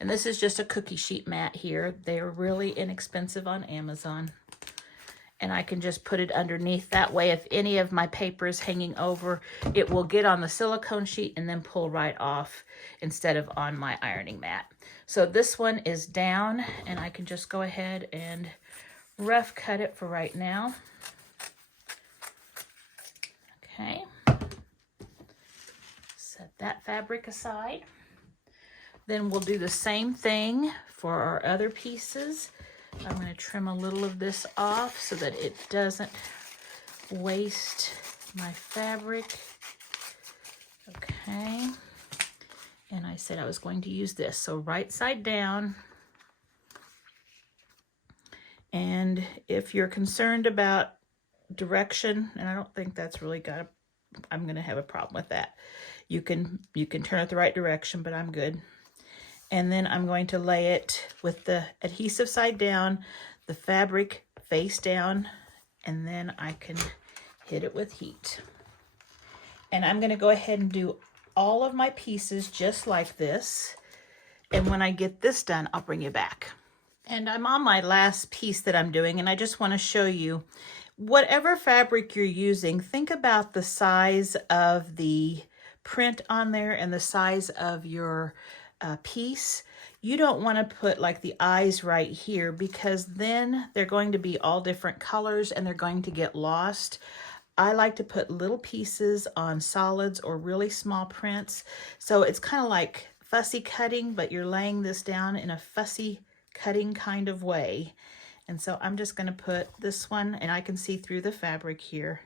and this is just a cookie sheet mat here. They're really inexpensive on Amazon. And I can just put it underneath. That way, if any of my paper is hanging over, it will get on the silicone sheet and then pull right off instead of on my ironing mat. So this one is down, and I can just go ahead and rough cut it for right now. Okay. Set that fabric aside. Then we'll do the same thing for our other pieces. I'm going to trim a little of this off so that it doesn't waste my fabric. Okay. And I said I was going to use this. So right side down. And if you're concerned about direction, and I don't think that's really I'm going to have a problem with that. You can turn it the right direction, but I'm good. And then I'm going to lay it with the adhesive side down, the fabric face down, and then I can hit it with heat. And I'm going to go ahead and do all of my pieces just like this. And when I get this done, I'll bring you back. And I'm on my last piece that I'm doing, and I just want to show you, whatever fabric you're using, think about the size of the print on there and the size of your piece. You don't want to put like the eyes right here, because then they're going to be all different colors and they're going to get lost. I like to put little pieces on solids or really small prints. So it's kind of like fussy cutting, but you're laying this down in a fussy cutting kind of way. And so I'm just going to put this one, and I can see through the fabric here.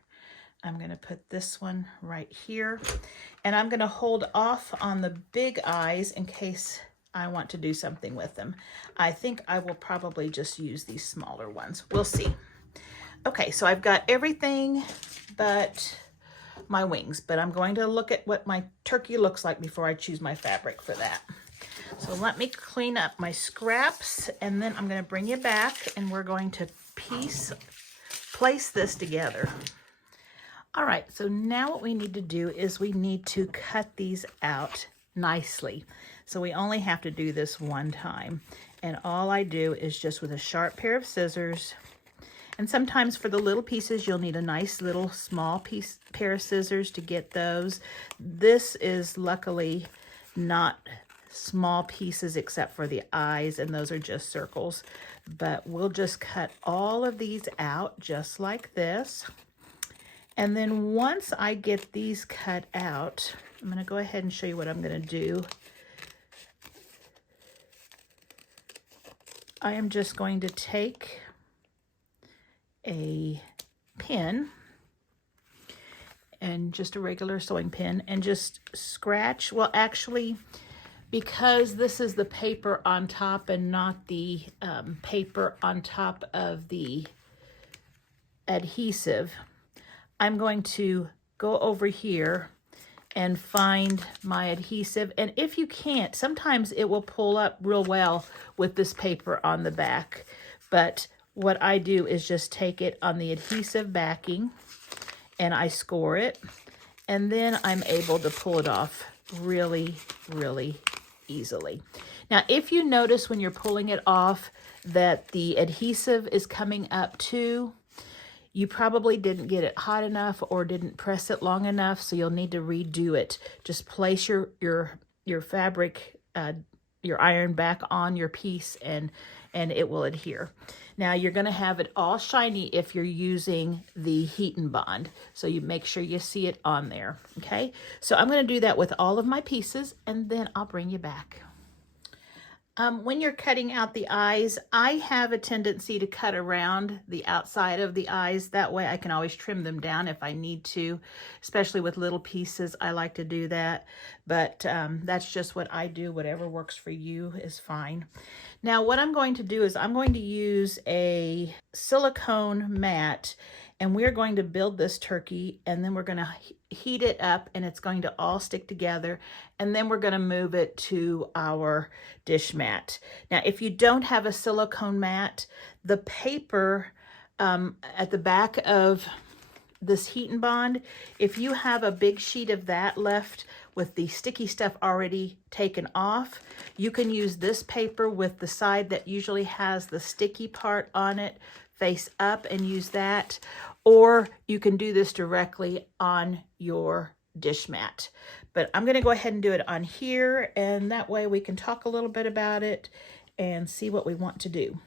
I'm going to put this one right here, and I'm going to hold off on the big eyes in case I want to do something with them. I think I will probably just use these smaller ones. We'll see. Okay, so I've got everything but my wings, but I'm going to look at what my turkey looks like before I choose my fabric for that. So let me clean up my scraps, and then I'm going to bring you back, and we're going to place this together. All right, so now what we need to do is we need to cut these out nicely. So we only have to do this one time. And all I do is just with a sharp pair of scissors. And sometimes for the little pieces, you'll need a nice little small pair of scissors to get those. This is luckily not small pieces except for the eyes, and those are just circles. But we'll just cut all of these out just like this. And then once I get these cut out, I'm going to go ahead and show you what I'm going to do. I am just going to take a pin, and just a regular sewing pin, and just scratch. Well, actually, because this is the paper on top and not the paper on top of the adhesive, I'm going to go over here and find my adhesive. And if you can't, sometimes it will pull up real well with this paper on the back. But what I do is just take it on the adhesive backing and I score it. And then I'm able to pull it off really, really easily. Now, if you notice when you're pulling it off that the adhesive is coming up too, you probably didn't get it hot enough or didn't press it long enough, so you'll need to redo it. Just place your fabric, your iron back on your piece, and it will adhere. Now you're going to have it all shiny if you're using the Heat and Bond, so you make sure you see it on there. Okay, so I'm going to do that with all of my pieces, and then I'll bring you back. When you're cutting out the eyes, I have a tendency to cut around the outside of the eyes. That way I can always trim them down if I need to, especially with little pieces. I like to do that, but that's just what I do. Whatever works for you is fine. Now what I'm going to do is I'm going to use a silicone mat, and we're going to build this turkey, and then we're going to heat it up, and it's going to all stick together, and then we're going to move it to our dish mat. Now, if you don't have a silicone mat, the paper at the back of this Heat and Bond, if you have a big sheet of that left with the sticky stuff already taken off, you can use this paper with the side that usually has the sticky part on it face up and use that, or you can do this directly on your dish mat. But I'm going to go ahead and do it on here, and that way we can talk a little bit about it and see what we want to do.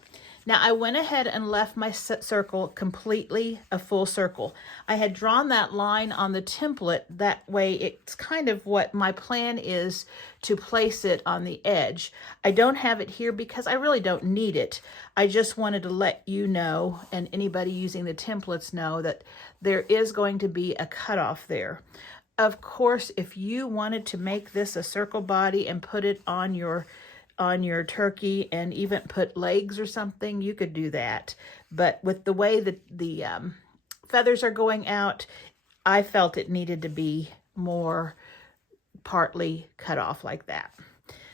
Now I went ahead and left my circle completely a full circle. I had drawn that line on the template, that way it's kind of what my plan is to place it on the edge. I don't have it here because I really don't need it. I just wanted to let you know, and anybody using the templates know, that there is going to be a cutoff there. Of course, if you wanted to make this a circle body and put it on your turkey and even put legs or something, you could do that. But with the way that the feathers are going out, I felt it needed to be more partly cut off like that.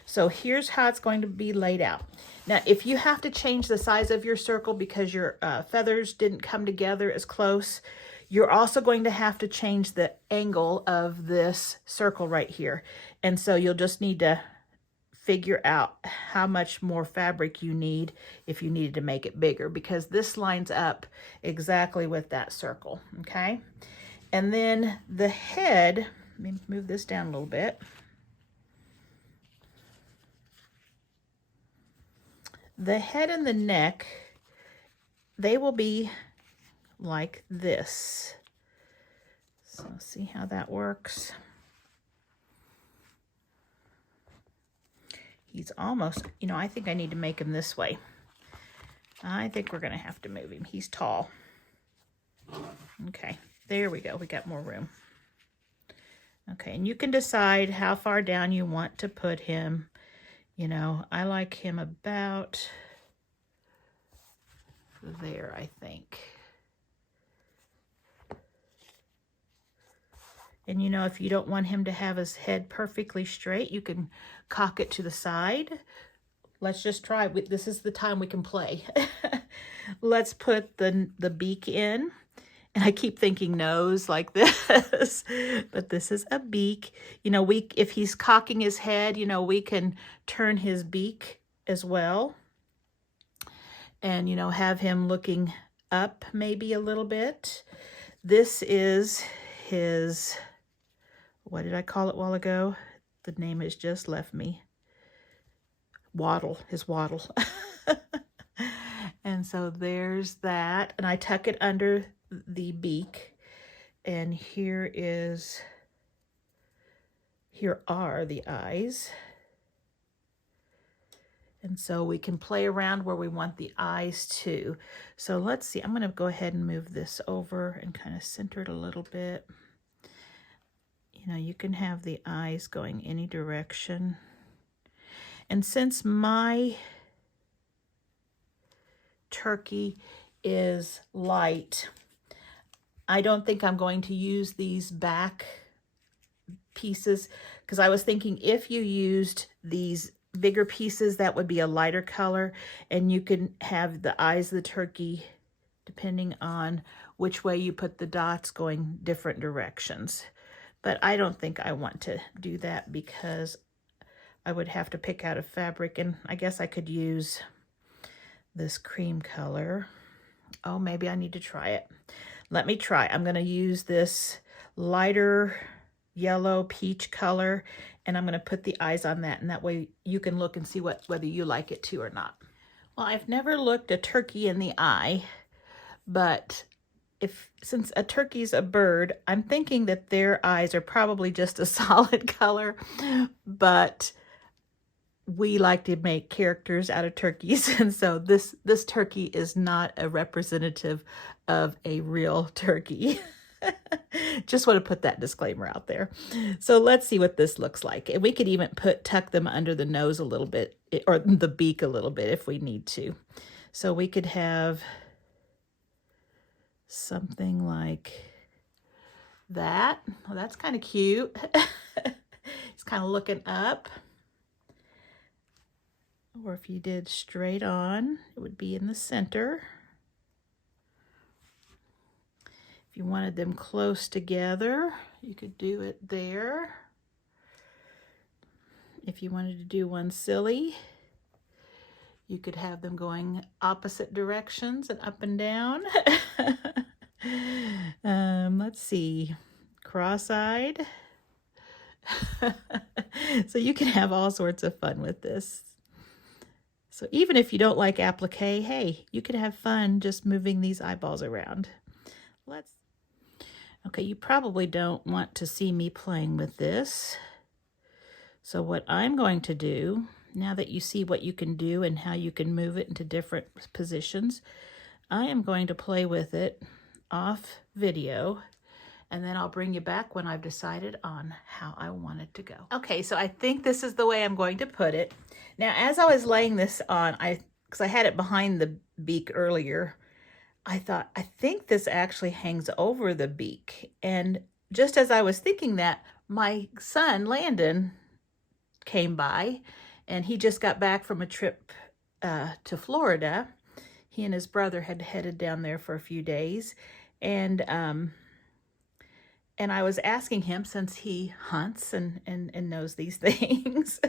So here's how it's going to be laid out. Now, if you have to change the size of your circle because your feathers didn't come together as close, you're also going to have to change the angle of this circle right here. And so you'll just need to figure out how much more fabric you need if you needed to make it bigger, because this lines up exactly with that circle, okay? And then the head, let me move this down a little bit. The head and the neck, they will be like this. So see how that works? He's almost, you know, I think I need to make him this way. I think we're going to have to move him. He's tall. Okay, there we go. We got more room. Okay, and you can decide how far down you want to put him. You know, I like him about there, I think. And you know, if you don't want him to have his head perfectly straight, you can cock it to the side. Let's just try. This is the time we can play. Let's put the beak in. And I keep thinking nose like this, but this is a beak. You know, if he's cocking his head, you know, we can turn his beak as well. And, you know, have him looking up maybe a little bit. This is his, what did I call it a while ago? The name has just left me. Wattle, his wattle. And so there's that. And I tuck it under the beak. And here are the eyes. And so we can play around where we want the eyes to. So let's see, I'm going to go ahead and move this over and kind of center it a little bit. You know, you can have the eyes going any direction. And since my turkey is light, I don't think I'm going to use these back pieces, because I was thinking if you used these bigger pieces, that would be a lighter color, and you can have the eyes of the turkey, depending on which way you put the dots, going different directions. But I don't think I want to do that because I would have to pick out a fabric, and I guess I could use this cream color. Oh, maybe I need to try it. Let me try. I'm going to use this lighter yellow peach color, and I'm going to put the eyes on that, and that way you can look and see whether you like it too or not. Well, I've never looked a turkey in the eye, but since a turkey's a bird, I'm thinking that their eyes are probably just a solid color, but we like to make characters out of turkeys, and so this turkey is not a representative of a real turkey. Just want to put that disclaimer out there. So let's see what this looks like. And we could even tuck them under the nose a little bit, or the beak a little bit if we need to. So we could have something like that. Well, that's kind of cute. He's kind of looking up. Or if you did straight on, it would be in the center. If you wanted them close together, you could do it there. If you wanted to do one silly, you could have them going opposite directions and up and down. Let's see, cross-eyed. So you can have all sorts of fun with this. So even if you don't like applique, hey, you can have fun just moving these eyeballs around. Okay, you probably don't want to see me playing with this. So what I'm going to do, now that you see what you can do and how you can move it into different positions, I am going to play with it off video, and then I'll bring you back when I've decided on how I want it to go. Okay, so I think this is the way I'm going to put it. Now, as I was laying this on, because I had it behind the beak earlier, I thought, I think this actually hangs over the beak. And just as I was thinking that, my son, Landon, came by, and he just got back from a trip to Florida. He and his brother had headed down there for a few days. And I was asking him, since he hunts and knows these things,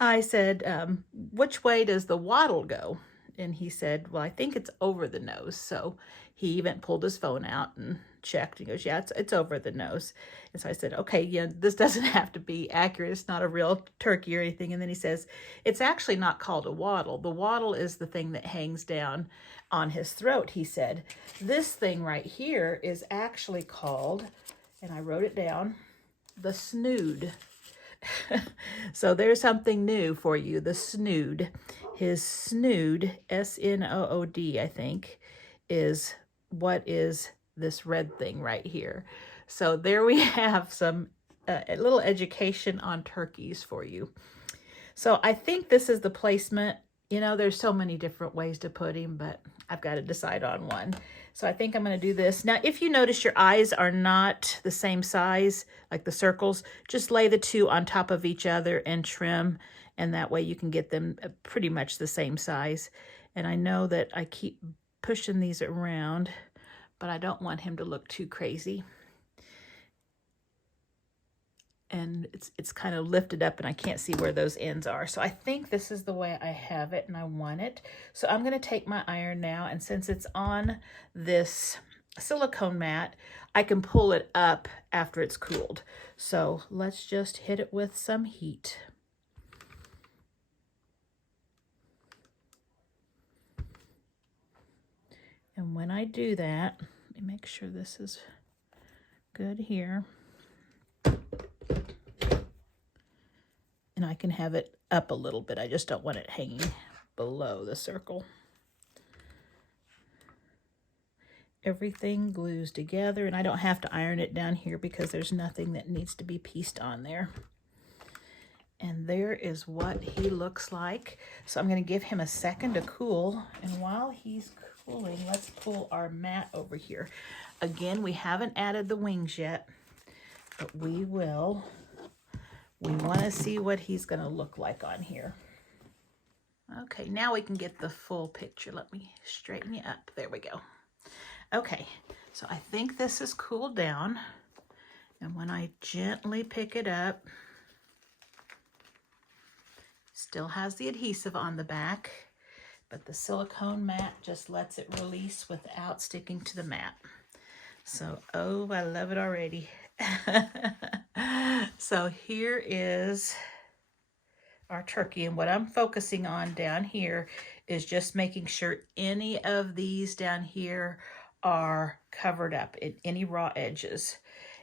I said, which way does the wattle go? And he said, well, I think it's over the nose. So he even pulled his phone out and checked. He goes, yeah, it's over the nose. And so I said, okay, yeah, this doesn't have to be accurate. It's not a real turkey or anything. And then he says, it's actually not called a wattle. The wattle is the thing that hangs down on his throat, he said. This thing right here is actually called, and I wrote it down, the snood. So there's something new for you, the snood. His snood, S-N-O-O-D, I think, is what is this red thing right here. So there we have some a little education on turkeys for you. So I think this is the placement. You know, there's so many different ways to put him, but I've got to decide on one. So I think I'm going to do this. Now, if you notice your eyes are not the same size, like the circles, just lay the two on top of each other and trim, and that way you can get them pretty much the same size. And I know that I keep pushing these around, but I don't want him to look too crazy. And it's kind of lifted up and I can't see where those ends are. So I think this is the way I have it and I want it. So I'm going to take my iron now, and since it's on this silicone mat, I can pull it up after it's cooled. So let's just hit it with some heat. And when I do that, let me make sure this is good here. And I can have it up a little bit. I just don't want it hanging below the circle. Everything glues together, and I don't have to iron it down here because there's nothing that needs to be pieced on there. And there is what he looks like. So I'm going to give him a second to cool. And while he's cooling, let's pull our mat over here. Again, we haven't added the wings yet, but we will. We want to see what he's going to look like on here. Okay, now we can get the full picture. Let me straighten you up. There we go. Okay, so I think this is cooled down. And when I gently pick it up, still has the adhesive on the back. but the silicone mat just lets it release without sticking to the mat. So, oh, I love it already. So here is our turkey, and what I'm focusing on down here is just making sure any of these down here are covered up in any raw edges.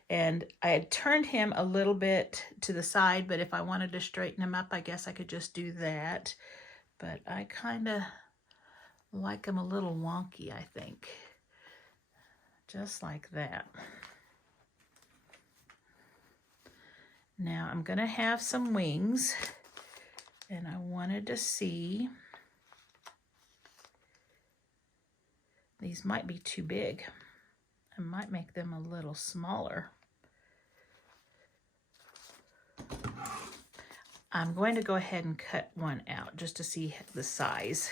And I had turned him a little bit to the side, but if I wanted to straighten him up, I guess I could just do that. But I kind of like him a little wonky, I think. Just like that. Now I'm going to have some wings, and I wanted to see, these might be too big. I might make them a little smaller. I'm going to go ahead and cut one out just to see the size.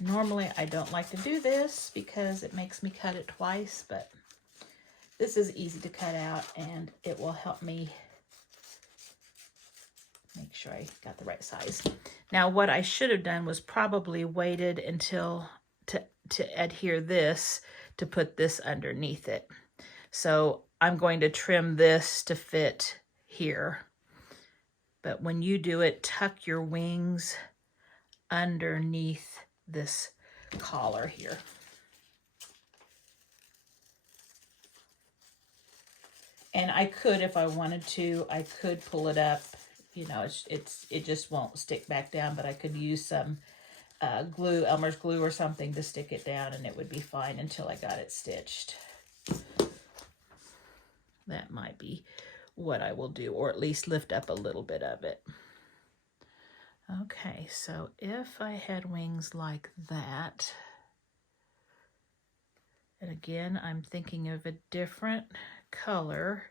Normally I don't like to do this because it makes me cut it twice, but this is easy to cut out and it will help me make sure I got the right size. Now what I should have done was probably waited until to adhere this to put this underneath it. So I'm going to trim this to fit here. But when you do it, tuck your wings underneath this collar here. And I could, if I wanted to, I could pull it up. You know, it just won't stick back down, but I could use some glue, Elmer's glue or something to stick it down, and it would be fine until I got it stitched. That might be what I will do, or at least lift up a little bit of it. Okay, so if I had wings like that, and again, I'm thinking of a different color,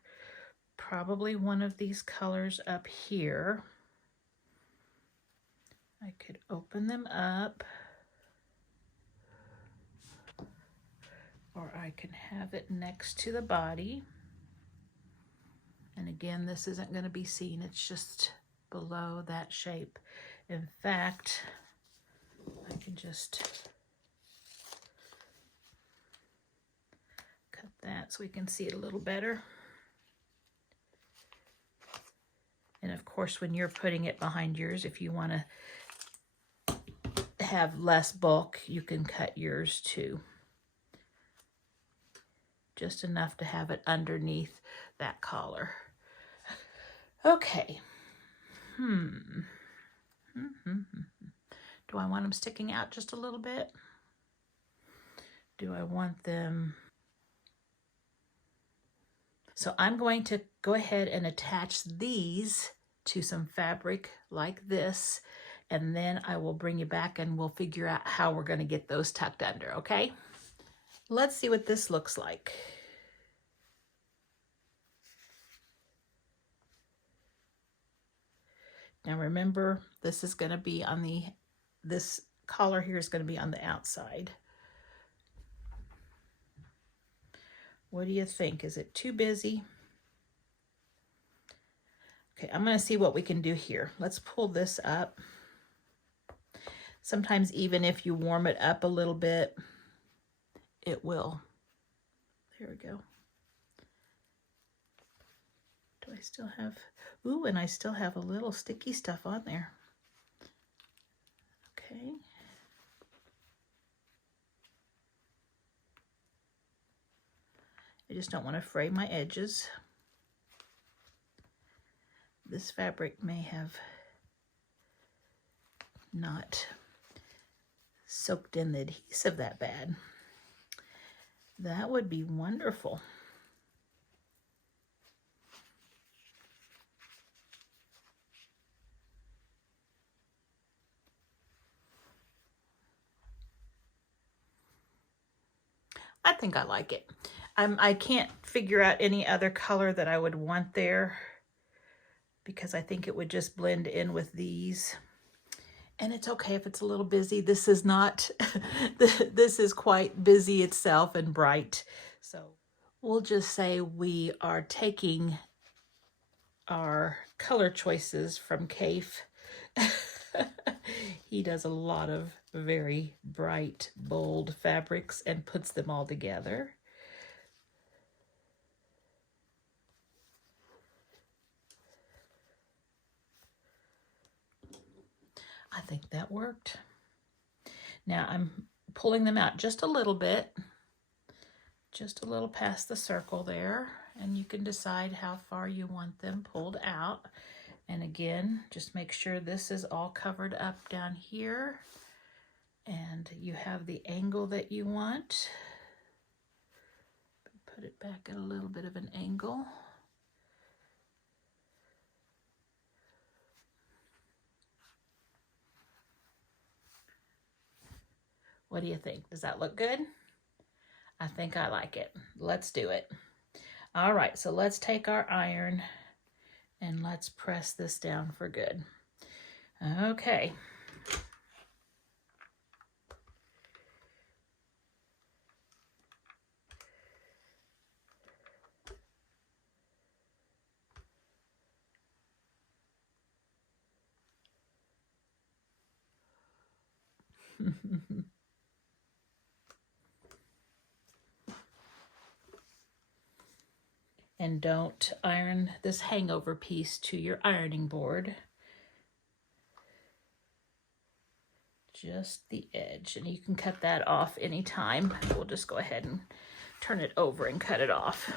probably one of these colors up here. I could open them up, or I can have it next to the body. And again, this isn't going to be seen, it's just below that shape. In fact, I can just cut that so we can see it a little better. And of course, when you're putting it behind yours, if you want to have less bulk, you can cut yours too. Just enough to have it underneath that collar. Okay. Do I want them sticking out just a little bit? Do I want them? So I'm going to go ahead and attach these to some fabric like this, and then I will bring you back and we'll figure out how we're going to get those tucked under, okay? Let's see what this looks like. Now remember, this is going to be on this collar here is going to be on the outside. What do you think? Is it too busy? Okay, I'm going to see what we can do here. Let's pull this up. Sometimes even if you warm it up a little bit, it will. There we go. Do I still have, ooh, and I still have a little sticky stuff on there. Okay. I just don't want to fray my edges. This fabric may have not soaked in the adhesive that bad. That would be wonderful. I think I like it. I can't figure out any other color that I would want there because I think it would just blend in with these. And it's okay if it's a little busy. This is not, this is quite busy itself and bright. So we'll just say we are taking our color choices from Cafe He does a lot of very bright, bold fabrics and puts them all together. I think that worked. Now I'm pulling them out just a little bit, just a little past the circle there, and you can decide how far you want them pulled out. And again, just make sure this is all covered up down here and you have the angle that you want. Put it back at a little bit of an angle. What do you think? Does that look good? I think I like it. Let's do it. All right, so let's take our iron and let's press this down for good. Okay. And don't iron this hangover piece to your ironing board. Just the edge, and you can cut that off anytime. We'll just go ahead and turn it over and cut it off.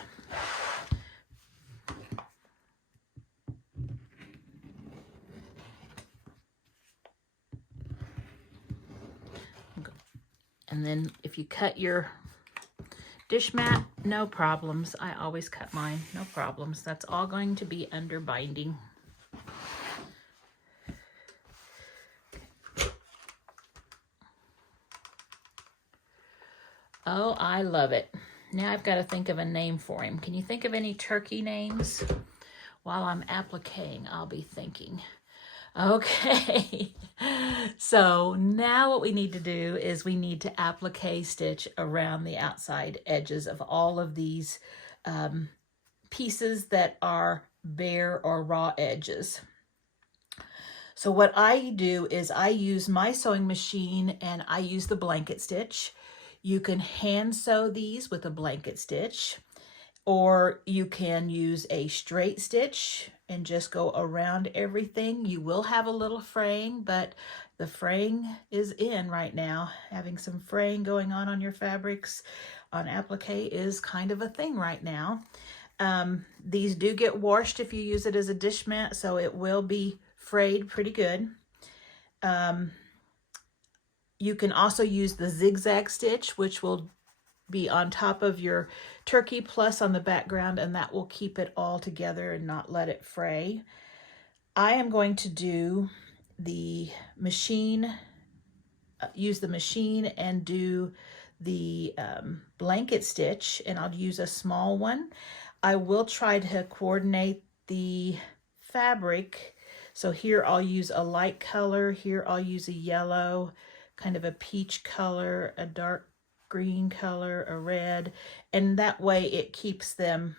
And then if you cut your dish mat, no problems. I always cut mine, no problems. That's all going to be under binding. Oh, I love it. Now I've got to think of a name for him. Can you think of any turkey names? While I'm appliquing, I'll be thinking. Okay, so now what we need to do is we need to applique stitch around the outside edges of all of these pieces that are bare or raw edges. So what I do is I use my sewing machine and I use the blanket stitch. You can hand sew these with a blanket stitch, or you can use a straight stitch and just go around everything. You will have a little fraying, but the fraying is in right now. Having some fraying going on your fabrics on applique is kind of a thing right now. These do get washed if you use it as a dish mat, so it will be frayed pretty good. You can also use the zigzag stitch, which will be on top of your turkey plus on the background, and that will keep it all together and not let it fray. I am going to do the machine, use the machine and do the blanket stitch, and I'll use a small one. I will try to coordinate the fabric. So here I'll use a light color, here I'll use a yellow, kind of a peach color, a dark green color, a red, and that way it keeps them,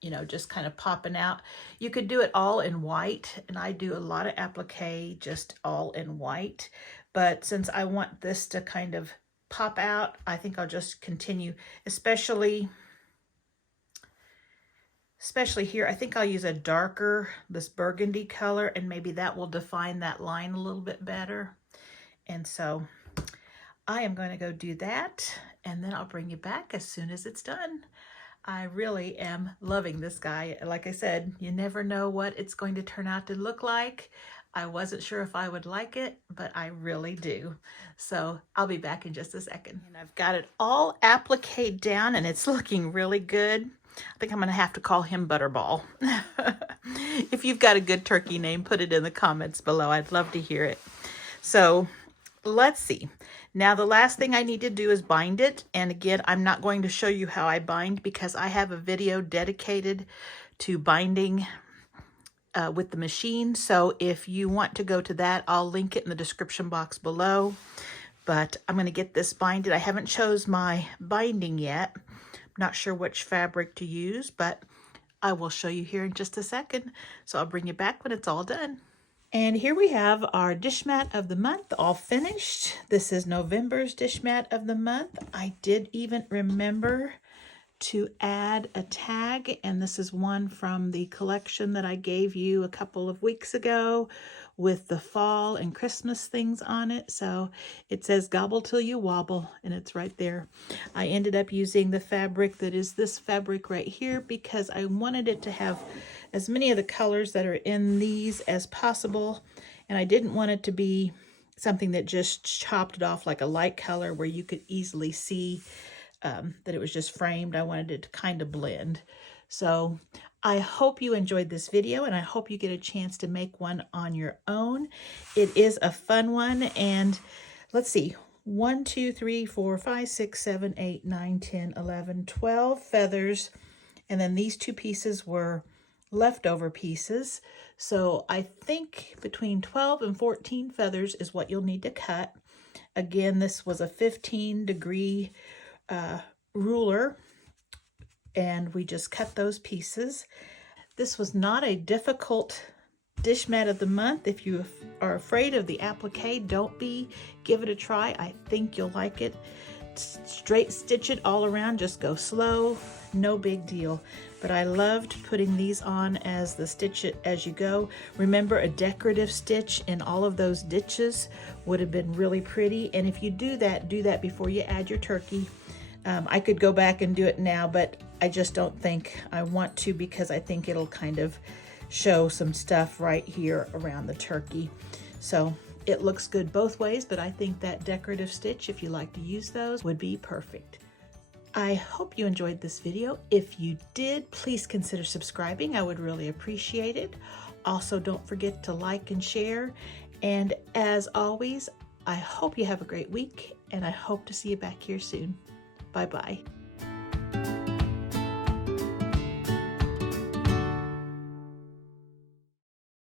you know, just kind of popping out. You could do it all in white, and I do a lot of applique just all in white, but since I want this to kind of pop out, I think I'll just continue, especially here. I think I'll use a darker, this burgundy color, and maybe that will define that line a little bit better. And so I am going to go do that, and then I'll bring you back as soon as it's done. I really am loving this guy. Like I said, you never know what it's going to turn out to look like. I wasn't sure if I would like it, but I really do. So I'll be back in just a second. And I've got it all appliqued down, and it's looking really good. I think I'm going to have to call him Butterball. If you've got a good turkey name, put it in the comments below. I'd love to hear it. So let's see. Now the last thing I need to do is bind it. And again, I'm not going to show you how I bind because I have a video dedicated to binding with the machine. So if you want to go to that, I'll link it in the description box below. But I'm going to get this binded. I haven't chose my binding yet. I'm not sure which fabric to use, but I will show you here in just a second. So I'll bring you back when it's all done. And here we have our dish mat of the month all finished. This is November's dish mat of the month. I did even remember to add a tag, and this is one from the collection that I gave you a couple of weeks ago with the fall and Christmas things on it. So it says gobble till you wobble, and it's right there. I ended up using the fabric that is this fabric right here because I wanted it to have as many of the colors that are in these as possible, and I didn't want it to be something that just chopped it off like a light color where you could easily see that it was just framed. I wanted it to kind of blend. So I hope you enjoyed this video, and I hope you get a chance to make one on your own. It is a fun one, and let's see, 1, 2, 3, 4, 5, 6, 7, 8, 9, 10, 11, 12 feathers, and then these two pieces were leftover pieces. So I think between 12 and 14 feathers is what you'll need to cut. Again, this was a 15-degree ruler, and we just cut those pieces. This was not a difficult dish mat of the month. If you are afraid of the applique, don't be. Give it a try. I think you'll like it. Straight stitch it all around, just go slow, no big deal. But I loved putting these on as the stitch it as you go. Remember, a decorative stitch in all of those ditches would have been really pretty. And if you do that before you add your turkey. I could go back and do it now, but I just don't think I want to because I think it'll kind of show some stuff right here around the turkey. So it looks good both ways, but I think that decorative stitch, if you like to use those, would be perfect. I hope you enjoyed this video. If you did, please consider subscribing. I would really appreciate it. Also, don't forget to like and share. And as always, I hope you have a great week, and I hope to see you back here soon. Bye-bye.